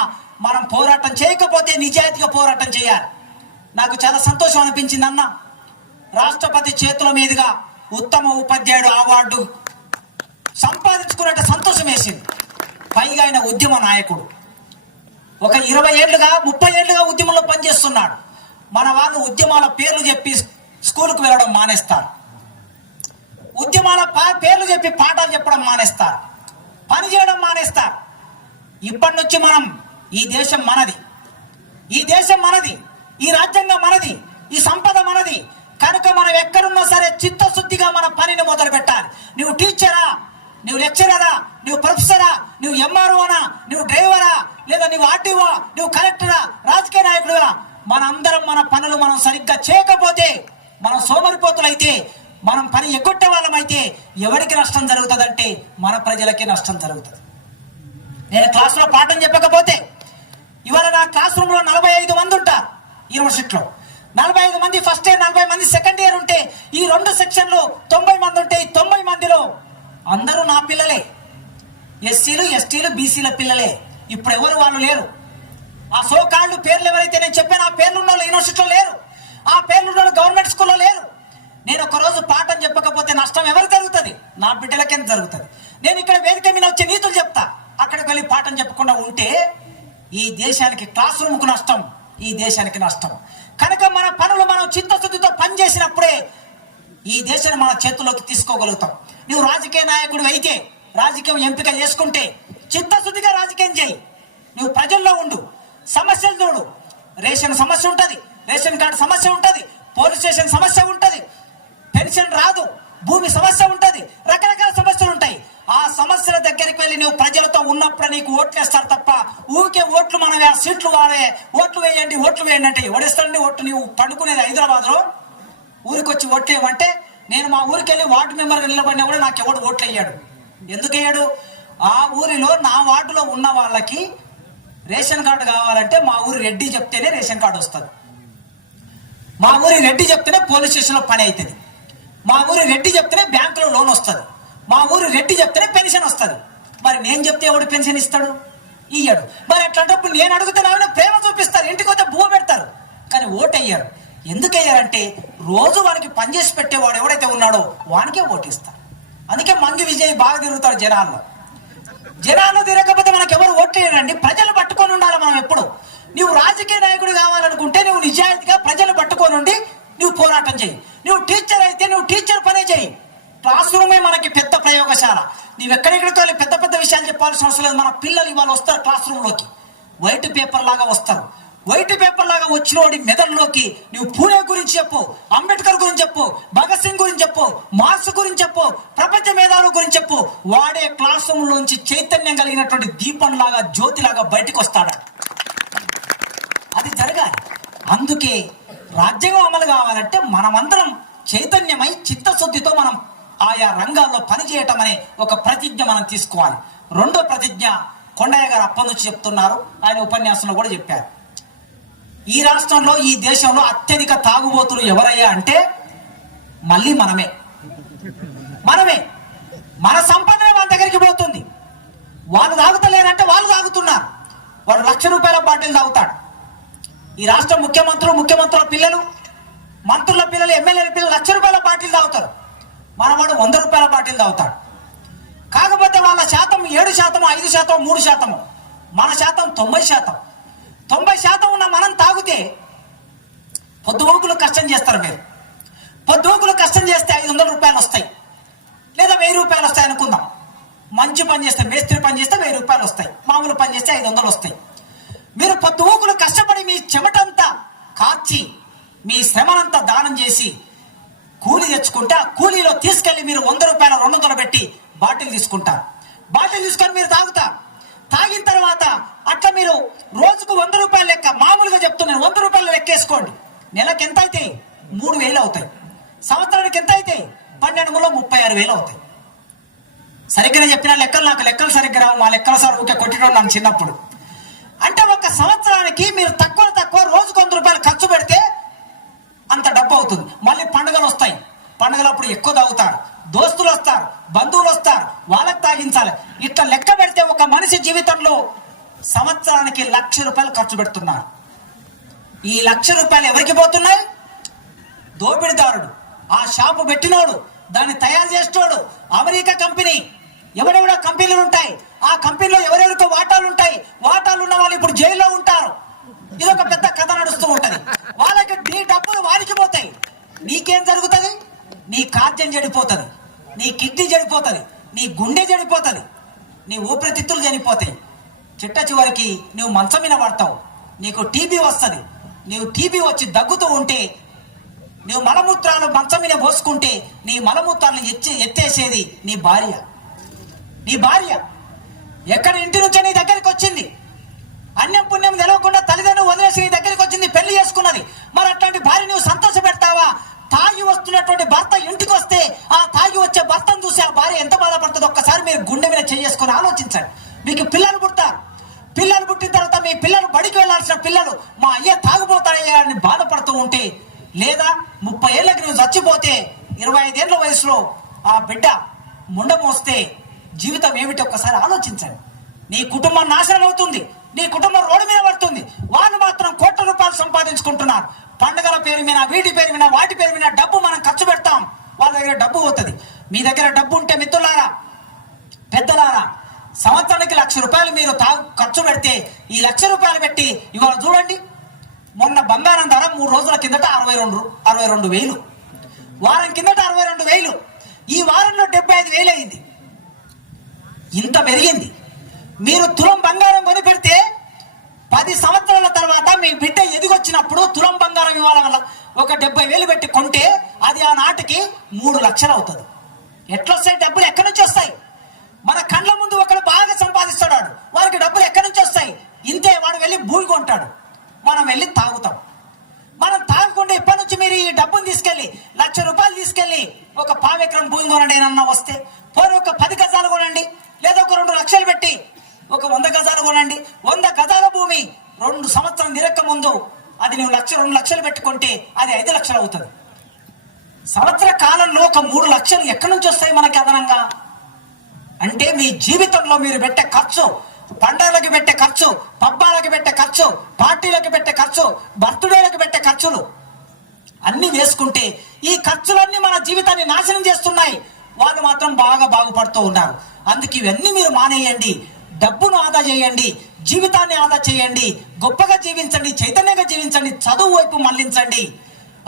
మనం పోరాటం చేయకపోతే నిజాయితీగా పోరాటం చేయాలి. నాకు చాలా సంతోషం అనిపించింది అన్న, రాష్ట్రపతి చేతుల మీదుగా ఉత్తమ ఉపాధ్యాయుడు అవార్డు సంపాదించుకున్నట్టు సంతోషం వేసింది. పైగా ఆయన ఉద్యమ నాయకుడు, ఒక 20 ఏళ్ళుగా 30 ఏళ్ళుగా ఉద్యమంలో పనిచేస్తున్నాడు. మన వాళ్ళు ఉద్యమాల పేర్లు చెప్పి స్కూల్కి వెళ్ళడం మానేస్తారు, ఉద్యమాల పేర్లు చెప్పి పాఠాలు చెప్పడం మానేస్తారు, పని చేయడం మానేస్తారు. ఇప్పటి నుంచి మనం, ఈ దేశం మనది, ఈ దేశం మనది, ఈ రాజ్యాంగం మనది, ఈ సంపద మనది. కనుక మనం ఎక్కడున్నా సరే చిత్తశుద్ధిగా మన పనిని మొదలు పెట్టాలి. నువ్వు టీచరా, నువ్వు లెక్చరరా, నువ్వు ప్రొఫెసరా, నువ్వు ఎంఆర్ఓనా, నువ్వు డ్రైవరా, లేదా నువ్వు ఆర్టీఓ, నువ్వు కలెక్టరా, రాజకీయ నాయకుడుగా, మనందరం మన పనులు మనం సరిగ్గా చేయకపోతే, మనం సోమరిపోతులైతే, మనం పని ఎగ్గొట్టే వాళ్ళమైతే ఎవరికి నష్టం జరుగుతుందంటే మన ప్రజలకే నష్టం జరుగుతుంది. నేను క్లాసులో పాఠం చెప్పకపోతే, ఇవాళ నా క్లాస్ రూమ్ లో 45 మంది ఉంటారు యూనివర్సిటీలో. 45 మంది ఫస్ట్ ఇయర్, 40 మంది సెకండ్ ఇయర్ ఉంటే, ఈ 2 సెక్షన్లు 90 మంది ఉంటే, ఈ 90 మందిలో అందరూ నా పిల్లలే. ఎస్సీలు, ఎస్టీలు, బీసీల పిల్లలే. ఇప్పుడు ఎవరు వాళ్ళు లేరు. ఆ సోకాళ్ళు పేర్లు ఎవరైతే నేను చెప్పాను ఆ పేర్లు ఉన్న వాళ్ళు యూనివర్సిటీలో లేరు, ఆ పేర్లు ఉన్న వాళ్ళు గవర్నమెంట్ స్కూల్లో లేరు. నేను ఒక రోజు పాఠం చెప్పకపోతే నష్టం ఎవరికి జరుగుతుంది? నా బిడ్డలకేం జరుగుతుంది? నేను ఇక్కడ వేదిక మీద వచ్చే నీతులు చెప్తా, అక్కడికి వెళ్ళి పాఠం చెప్పకుండా ఉంటే ఈ దేశానికి క్లాస్ రూమ్కు నష్టం, ఈ దేశానికి నష్టం. కనుక మన పనులు మనం చిత్తశుద్ధితో పనిచేసినప్పుడే ఈ దేశాన్ని మన చేతుల్లోకి తీసుకోగలుగుతాం. నువ్వు రాజకీయ నాయకుడు అయితే, రాజకీయం ఎంపిక చేసుకుంటే చిత్తశుద్ధిగా రాజకీయం చేయి. నువ్వు ప్రజల్లో ఉండు, సమస్యలు చూడు. రేషన్ సమస్య ఉంటుంది, రేషన్ కార్డు సమస్య ఉంటుంది, పోలీస్ స్టేషన్ సమస్య ఉంటుంది, పెన్షన్ రాదు, భూమి సమస్య ఉంటుంది, రకరకాల సమస్యలు ఉంటాయి. ఆ సమస్యల దగ్గరికి వెళ్ళి నువ్వు ప్రజలతో ఉన్నప్పుడు నీకు ఓట్లు వేస్తారు తప్ప ఊరికే ఓట్లు మనమే, సీట్లు వాడే, ఓట్లు వేయండి అంటే ఎవడేస్తాడండి ఓట్లు? నువ్వు పండుకునేది హైదరాబాద్ లో, ఊరికి వచ్చి ఓట్లు వేయమంటే, నేను మా ఊరికి వెళ్ళి వార్డు మెంబర్గా నిలబడినా కూడా నాకు ఎవడు ఓట్లు వేయడు. ఎందుకు వేయడు? ఆ ఊరిలో నా వార్డులో ఉన్న వాళ్ళకి రేషన్ కార్డు కావాలంటే మా ఊరి రెడ్డి చెప్తేనే రేషన్ కార్డు వస్తుంది, మా ఊరి రెడ్డి చెప్తేనే పోలీస్ స్టేషన్లో పని అవుతుంది, మా ఊరి రెడ్డి చెప్తేనే బ్యాంకులో లోన్ వస్తుంది, మా ఊరి రెడ్డి చెప్తేనే పెన్షన్ వస్తుంది. మరి నేను చెప్తే ఎవడు పెన్షన్ ఇస్తాడు? ఇయ్యడు. మరి అట్లాంటప్పుడు నేను అడుగుతున్నా ప్రేమ చూపిస్తారు, ఇంటికి వస్తే భూమి పెడతారు, కానీ ఓటు అయ్యారు. ఎందుకు అయ్యారంటే రోజు వానికి పనిచేసి పెట్టేవాడు ఎవడైతే ఉన్నాడో వానికే ఓటిస్తారు. అందుకే మంగి విజయ్ బాగా తిరుగుతాడు జనాల్లో తిరగకపోతే మనకు ఎవరు ఓట్లు వేయరండి. ప్రజలు పట్టుకొని ఉండాలి మనం ఎప్పుడు. నువ్వు రాజకీయ నాయకుడు కావాలనుకుంటే నువ్వు నిజాయితీగా ప్రజలు పట్టుకొని ఉండి నువ్వు పోరాటం చేయి. నువ్వు టీచర్ అయితే నువ్వు టీచర్ పనే చేయి. క్లాస్ రూమే మనకి పెద్ద ప్రయోగశాల. నువ్వు ఎక్కడెక్కడికి వెళ్ళి పెద్ద పెద్ద విషయాలు చెప్పాల్సిన అవసరం లేదు. మన పిల్లలు ఇవాళ వస్తారు క్లాస్ రూమ్ లోకి, వైట్ పేపర్ లాగా వస్తారు. వైట్ పేపర్ లాగా వచ్చినోడి మెదడులోకి నువ్వు పూణే గురించి చెప్పు, అంబేద్కర్ గురించి చెప్పు, భగత్ సింగ్ గురించి చెప్పు, మార్క్స్ గురించి చెప్పు, ప్రపంచ మేధావుల గురించి చెప్పు, వాడే క్లాస్ రూమ్ లోంచి చైతన్యం కలిగినటువంటి దీపం లాగా, జ్యోతిలాగా బయటకు వస్తాడు. అది జరగాలి. అందుకే రాజ్యాంగం అమలు కావాలంటే మనమందరం చైతన్యమై చిత్తశుద్ధితో మనం ఆయా రంగాల్లో పనిచేయటం అనే ఒక ప్రతిజ్ఞ మనం తీసుకోవాలి. రెండో ప్రతిజ్ఞ కొండయ్య గారు అప్పటి నుంచి చెప్తున్నారు, ఆయన ఉపన్యాసంలో కూడా చెప్పారు. ఈ రాష్ట్రంలో, ఈ దేశంలో అత్యధిక తాగుబోతులు ఎవరయ్యా అంటే మళ్ళీ మనమే. మన సంపదనే మన దగ్గరికి పోతుంది. వాళ్ళు తాగుతలేరంటే వాళ్ళు తాగుతున్నారు. వాడు 1,00,000 రూపాయల బాటిల్ తాగుతాడు, ఈ రాష్ట్ర ముఖ్యమంత్రుల పిల్లలు, మంత్రుల పిల్లలు, ఎమ్మెల్యేల పిల్లలు ₹1,00,000 బాటిల్ తాగుతారు. మనవాడు ₹100 బాటిల్ తాగుతాడు. కాకపోతే వాళ్ళ శాతం 7%, 5%, 3%. మన శాతం 90%. 90% ఉన్న మనం తాగితే పొద్దుగూకులు కష్టం చేస్తారు. మీరు పొద్దుగూకులు కష్టం చేస్తే ₹500 వస్తాయి, లేదా ₹1000 వస్తాయి అనుకుందాం. మంచి పని చేస్తే, మేస్త్రి పని చేస్తే ₹1000 వస్తాయి, మామూలు పని చేస్తే 500 వస్తాయి. మీరు పొద్దుగూకులు కష్టపడి మీ చెమటంతా కార్చి, మీ శ్రమనంతా దానం చేసి కూలీ తెచ్చుకుంటే, ఆ కూలీలో తీసుకెళ్లి మీరు ₹100, $200 పెట్టి బాటిల్ తీసుకుంటారు. బాటిల్ తీసుకొని మీరు తాగుతారు. తాగిన తర్వాత అట్లా మీరు రోజుకు ₹100 లెక్క, మామూలుగా చెప్తున్నాను, ₹100 లెక్కేసుకోండి. నెలకు ఎంత అయితే 3,000 అవుతాయి. సంవత్సరానికి ఎంత అయితే 12 36,000 అవుతాయి. సరిగ్గా చెప్పిన లెక్కలు, నాకు లెక్కలు సరిగ్గా రావు. మా లెక్కల సార్ ఊకే కొట్టిన నన్ను చిన్నప్పుడు. అంటే ఒక సంవత్సరానికి మీరు తక్కువ రోజుకు ₹100 ఖర్చు పెడితే అంత డబ్బు అవుతుంది. మళ్ళీ పండుగలు వస్తాయి, పండుగలప్పుడు ఎక్కువ తాగుతారు, దోస్తులు వస్తారు, బంధువులు వస్తారు, వాళ్ళకి తాగించాలి. ఇట్లా లెక్క పెడితే ఒక మనిషి జీవితంలో సంవత్సరానికి ₹1,00,000 ఖర్చు పెడుతున్నారు. ఈ ₹1,00,000 ఎవరికి పోతున్నాయి? దోపిడిదారుడు, ఆ షాపు పెట్టినోడు, దాన్ని తయారు చేసినోడు, అమెరికా కంపెనీ, ఎవరెవరో కంపెనీలు ఉంటాయి. ఆ కంపెనీలో ఎవరెవరికో వాటాలు ఉంటాయి. వాటాలు ఉన్న వాళ్ళు ఇప్పుడు జైల్లో ఉంటారు. ఇది ఒక పెద్ద కథ నడుస్తూ ఉంటది. వాళ్ళకి నీ డబ్బులు వారికి పోతాయి. నీకేం జరుగుతుంది? నీ కార్యం చెడిపోతుంది, నీ కిడ్నీ చెడిపోతుంది, నీ గుండె చెడిపోతుంది, నీ ఊపిరితిత్తులు చనిపోతాయి. చిట్ట చివరికి నువ్వు మంచం మీద పడతావు, నీకు టీబీ వస్తుంది. నువ్వు టీబీ వచ్చి దగ్గుతూ ఉంటే, నువ్వు మలమూత్రాలు మంచం మీద పోసుకుంటే, నీ మలమూత్రాలను ఎత్తేసేది నీ భార్య. నీ భార్య ఎక్కడ ఇంటి నుంచే నీ దగ్గరికి వచ్చింది, అన్యం పుణ్యం తెలవకుండా తల్లిదండ్రులు వదిలేసి నీ దగ్గరికి వచ్చింది, పెళ్లి చేసుకున్నది. మరి అట్లాంటి భార్య నువ్వు సంతోష పెడతావా? తాగి వస్తున్నటువంటి భర్త ఇంటికి వస్తే, ఆ తాగి వచ్చే భర్తను చూసి ఆ భార్య ఎంత బాధపడుతుందో ఒక్కసారి మీరు గుండె మీద చేసుకొని ఆలోచించండి. మీకు పిల్లలు పుడతారు. పిల్లలు పుట్టిన తర్వాత మీ పిల్లలు బడికి వెళ్లాల్సిన పిల్లలు, మా అయ్య తాగుపోతాడయ్యా అని బాధపడుతూ ఉంటే, లేదా 30 ఏళ్ళకి నువ్వు చచ్చిపోతే 25 ఏళ్ల వయసులో ఆ బిడ్డ ముండ మోస్తే జీవితం ఏమిటి ఒక్కసారి ఆలోచించండి. నీ కుటుంబం నాశనం అవుతుంది, నీ కుటుంబం రోడ్డు మీద పడుతుంది. వాళ్ళు మాత్రం ₹1,00,000 సంపాదించుకుంటున్నారు. పండుగల పేరు మీద, వీటి పేరు మీద, వాటి పేరు మీద డబ్బు మనం ఖర్చు పెడతాం. వాళ్ళ దగ్గర డబ్బు పోతుంది. మీ దగ్గర డబ్బు ఉంటే మిత్రులారా, పెద్దలారా, సంవత్సరానికి ₹1,00,000 మీరు ఖర్చు పెడితే, ఈ ₹1,00,000 పెట్టి ఇవాళ చూడండి, మొన్న బంగారం ధర 3 రోజుల కిందట 62,000, వారం కిందట 62,000, ఈ వారంలో 75,000 అయింది. ఇంత పెరిగింది. మీరు తులం బంగారం కొని పెడితే 10 సంవత్సరాల తర్వాత మీ బిడ్డ ఎదిగొచ్చినప్పుడు తులం బంగారం ఇవ్వాల వల్ల ఒక 70,000 పెట్టి కొంటే, అది ఆ నాటికి 3 లక్షలు అవుతుంది. ఎట్లొస్తాయి డబ్బులు? ఎక్కడి నుంచి వస్తాయి? మన కళ్ళ ముందు ఒకడు బాగా సంపాదిస్తాడు, వారికి డబ్బులు ఎక్కడి నుంచి వస్తాయి? ఇంతే. వాడు వెళ్ళి భూమి కొంటాడు, మనం వెళ్ళి తాగుతాం. మనం తాగకుండా ఇప్పటి నుంచి మీరు ఈ డబ్బును తీసుకెళ్లి ₹1,00,000 తీసుకెళ్లి ఒక 1/4 ఎకరం భూమి కొనండి ఏమన్నా వస్తే, పోనీ ఒక 10 గజాలు కొనండి, లేదా ఒక 2 లక్షలు పెట్టి ఒక 100 గజాలు కొనండి. 100 గజాల భూమి 2 సంవత్సరం తిరక్క ముందు అది నువ్వు 2 లక్షలు పెట్టుకుంటే అది 5 లక్షలు అవుతుంది. సంవత్సర కాలంలో ఒక 3 లక్షలు ఎక్కడి నుంచి వస్తాయి మనకి అదనంగా? అంటే మీ జీవితంలో మీరు పెట్టే ఖర్చు, పండుగలకు పెట్టే ఖర్చు, పబ్బాలకు పెట్టే ఖర్చు, పార్టీలకు పెట్టే ఖర్చు, బర్త్డేలకు పెట్టే ఖర్చులు అన్ని వేసుకుంటే ఈ ఖర్చులన్నీ మన జీవితాన్ని నాశనం చేస్తున్నాయి. వాళ్ళు మాత్రం బాగా బాగుపడుతూ ఉన్నారు. అందుకే ఇవన్నీ మీరు మానేయండి. డబ్బును ఆదా చేయండి, జీవితాన్ని ఆదా చేయండి, గొప్పగా జీవించండి, చైతన్యంగా జీవించండి, చదువు వైపు మళ్లించండి.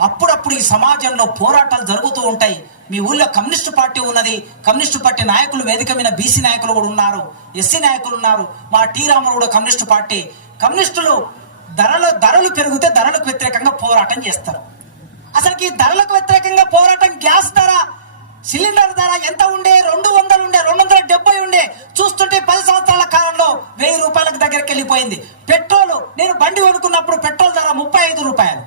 అప్పుడప్పుడు ఈ సమాజంలో పోరాటాలు జరుగుతూ ఉంటాయి. మీ ఊళ్ళో కమ్యూనిస్టు పార్టీ ఉన్నది, కమ్యూనిస్టు పార్టీ నాయకులు వేదిక మీద బీసీ నాయకులు కూడా ఉన్నారు, ఎస్సీ నాయకులు ఉన్నారు. మా టీ రామరావు కూడా కమ్యూనిస్టు పార్టీ. కమ్యూనిస్టులు ధరలు పెరిగితే ధరలకు వ్యతిరేకంగా పోరాటం చేస్తారు. అసలుకి ధరలకు వ్యతిరేకంగా పోరాటం, గ్యాస్ ధర, సిలిండర్ ధర ఎంత ఉండే? 200 ఉండే, 270 ఉండే. చూస్తుంటే 10 సంవత్సరాల కాలంలో ₹1,000 దగ్గరికి వెళ్ళిపోయింది. పెట్రోల్, నేను బండి కొనుక్కున్నప్పుడు పెట్రోల్ ధర ₹35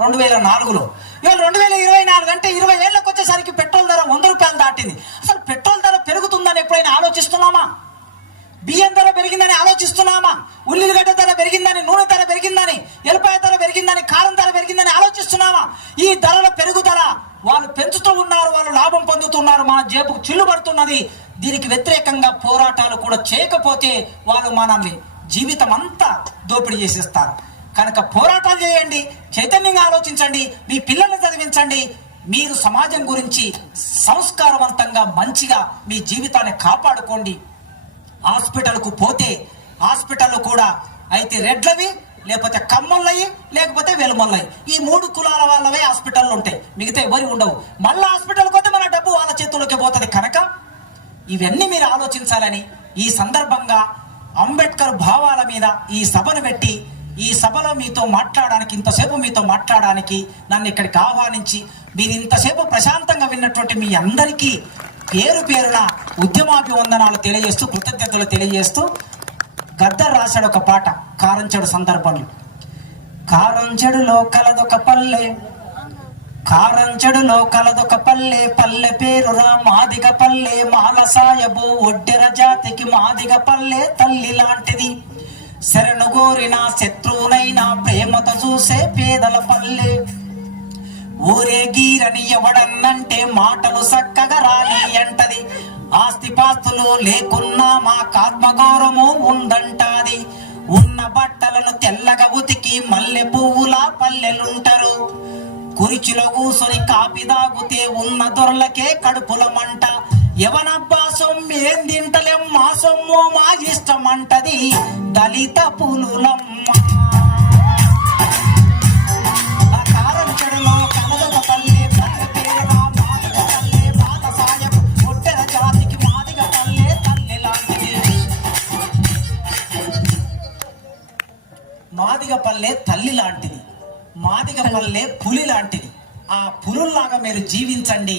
2004లో. ఇవాళ 2024 అంటే 20 ఏళ్ళకి వచ్చేసరికి పెట్రోల్ ధర ₹100 దాటింది. అసలు పెట్రోల్ ధర పెరుగుతుందని ఎప్పుడైనా ఆలోచిస్తున్నామా? బియ్యం ధర పెరిగిందని ఆలోచిస్తున్నామా? ఉల్లిగడ్డ ధర పెరిగిందని, నూనె ధర పెరిగిందని, ఎల్లిపాయ ధర పెరిగిందని, కారం ధర పెరిగిందని ఆలోచిస్తున్నామా? ఈ ధరల పెరుగుదల వాళ్ళు పెంచుతూ ఉన్నారు, వాళ్ళు లాభం పొందుతున్నారు, మన జేబుకు చిల్లు పడుతున్నది. దీనికి వ్యతిరేకంగా పోరాటాలు కూడా చేయకపోతే వాళ్ళు మనల్ని జీవితం అంతా దోపిడీ చేసేస్తారు. కనుక పోరాటాలు చేయండి, చైతన్యంగా ఆలోచించండి, మీ పిల్లల్ని చదివించండి. మీరు సమాజం గురించి సంస్కారవంతంగా మంచిగా మీ జీవితాన్ని కాపాడుకోండి. హాస్పిటల్కు పోతే హాస్పిటల్ కూడా అయితే రెడ్లవి, లేకపోతే కమ్మల్లయి, లేకపోతే వెలుమల్లయి, ఈ 3 కులాల వాళ్ళవే హాస్పిటల్ ఉంటాయి, మిగతా ఎవరి ఉండవు. మళ్ళీ హాస్పిటల్కి పోతే మన డబ్బు వాళ్ళ చేతుల్లోకి పోతుంది. కనుక ఇవన్నీ మీరు ఆలోచించాలని ఈ సందర్భంగా అంబేద్కర్ భావాల మీద ఈ సభను పెట్టి, ఈ సభలో మీతో మాట్లాడడానికి, ఇంతసేపు మీతో మాట్లాడడానికి నన్ను ఇక్కడికి ఆహ్వానించి మీరు ఇంతసేపు ప్రశాంతంగా విన్నటువంటి మీ అందరికీ పేరు పేరున ఉద్యమాభివందనాలు తెలియజేస్తూ, కృతజ్ఞతలు తెలియజేస్తూ, గద్దర్ రాశాడు ఒక పాట కారంచెడు సందర్భంలో. కారంచెడులో కలదొక పల్లె, కారంచెడులో కలదొక పల్లె, పల్లె పేరురా మాదిగ పల్లె, మాల సాయబు ఒడ్డెర జాతికి మాదిగ పల్లె తల్లి లాంటిది, శరణు గోరిన శత్రువునైనా ప్రేమతో చూసే పేదల పల్లె, ఊరే గీరని ఎవడన్నంటే మాటలు చక్కగా రాని అంటది, ఆస్తిపాస్తులు లేకున్నా మా ఆత్మగౌరవము ఉందంటాది, ఉన్న బట్టలను తెల్లగా ఉతికి మల్లె పువ్వులా పల్లెలుంటారు, కురిచిలో కూసుని కాపి దాగుతే ఉన్న దొరలకే కడుపుల మంట, ఎవనబ్బా సొమ్మేం తింటలేం మా సొమ్ము మా ఇష్టం అంటది దళిత పులులమ్మ. కారంచెడులో కలదొక పల్లె, పల్లె పేరుగా మాదిగ పల్లె, బాల సాయం ఒడ్డెర జాతికి మాదిగ పల్లె తల్లి లాంటిది. మాదిగ పల్లె తల్లి లాంటిది, మాదిగ పల్లె పులి లాంటిది. ఆ పులుల్లాగా మీరు జీవించండి,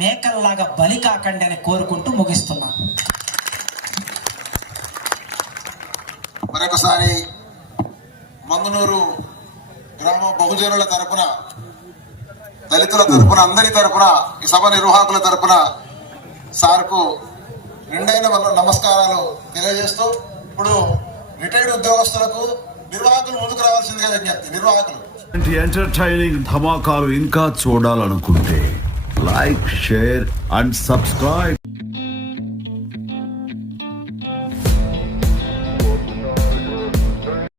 మేకల్లాగా బలి కాకండి అని కోరుకుంటూ ముగిస్తున్నాను. మరొకసారి మంగనూరు గ్రామ బహుజనుల తరపున, దళితుల తరపున, అందరి తరపున, ఈ సభ నిర్వాహకుల తరపున సార్కు నిండైన నమస్కారాలు తెలియజేస్తూ, ఇప్పుడు రిటైర్డ్ ఉద్యోగస్తులకు నిర్వాహకులు ముందుకు రావాల్సిందిగా విజ్ఞప్తి. నిర్వాహకులు ఎంటర్టైనింగ్ ధమాకాలు ఇంకా చూడాలనుకుంటే లైక్, షేర్ అండ్ సబ్స్క్రైబ్.